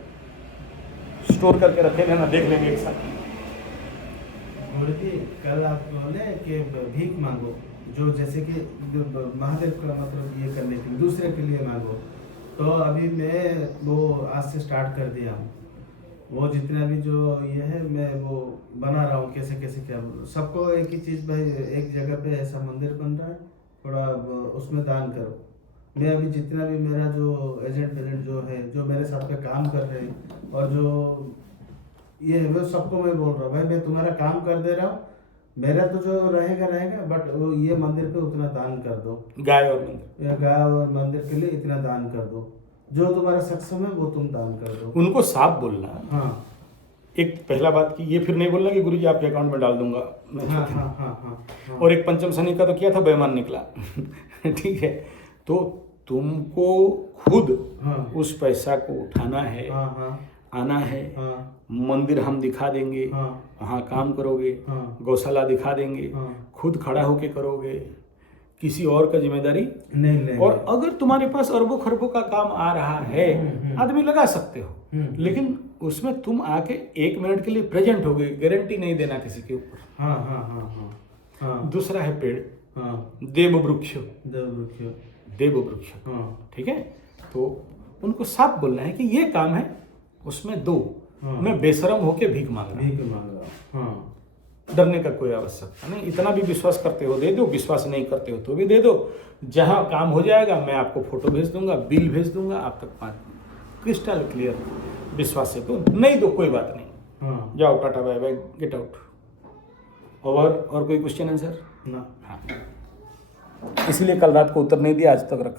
स्टोर करके रखे लेना, देख लेंगे एक साथ। गुरुजी कल आप बोले कि भीख मांगो, जो जैसे कि महादेव का मतलब ये करने के लिए, दूसरे के लिए मांगो। तो अभी मैं वो आज से स्टार्ट कर दिया हूँ, वो जितना भी जो ये है मैं वो बना रहा हूँ, कैसे कैसे क्या सबको एक ही चीज़, भाई एक जगह पे ऐसा मंदिर बन रहा है, थोड़ा उसमें दान करो। मैं अभी जितना भी मेरा जो एजेंट जो है, जो मेरे साथ पे काम कर रहे हैं और जो ये वो सबको मैं बोल रहा हूँ, भाई मैं तुम्हारा काम कर दे रहा हूँ, मेरा तो जो रहेगा, बट वो ये मंदिर पे उतना दान कर दो, गाय और मंदिर के लिए इतना दान कर दो, जो तुम्हारा सक्षम है वो तुम दान कर दो। उनको साफ बोलना। हाँ, एक पहला बात की ये, फिर नहीं बोलना कि गुरुजी आपके अकाउंट में डाल दूंगा। हाँ। और एक पंचम शनि का तो किया था, बेईमान निकला। ठीक है, तो तुमको खुद उस पैसा को उठाना है, आना है, मंदिर हम दिखा देंगे, वहाँ काम करोगे, गौशाला दिखा देंगे, खुद खड़ा होके करोगे, किसी और का जिम्मेदारी नहीं। और अगर तुम्हारे पास अरबों खरबों का काम आ रहा है, आदमी लगा सकते हो, लेकिन उसमें तुम आके 1 मिनट के लिए प्रेजेंट हो गए, गारंटी नहीं देना किसी के ऊपर। हाँ। दूसरा है पेड़, देव वृक्ष, ठीक है। तो उनको साफ बोलना है कि ये काम है, उसमें दो, मैं बेशरम होके भीख मांग रहा हूँ। डरने का कोई आवश्यकता नहीं, इतना भी विश्वास करते हो दे दो, विश्वास नहीं करते हो तो भी दे दो। जहां काम हो जाएगा मैं आपको फोटो भेज दूंगा, बिल भेज दूंगा, आप तक क्रिस्टल क्लियर। विश्वास से तो नहीं दो, कोई बात नहीं, जाओ ta-ta bye bye, get out. और कोई क्वेश्चन आंसर ना? हाँ, इसलिए कल रात को उत्तर नहीं दिया, आज तक रखा।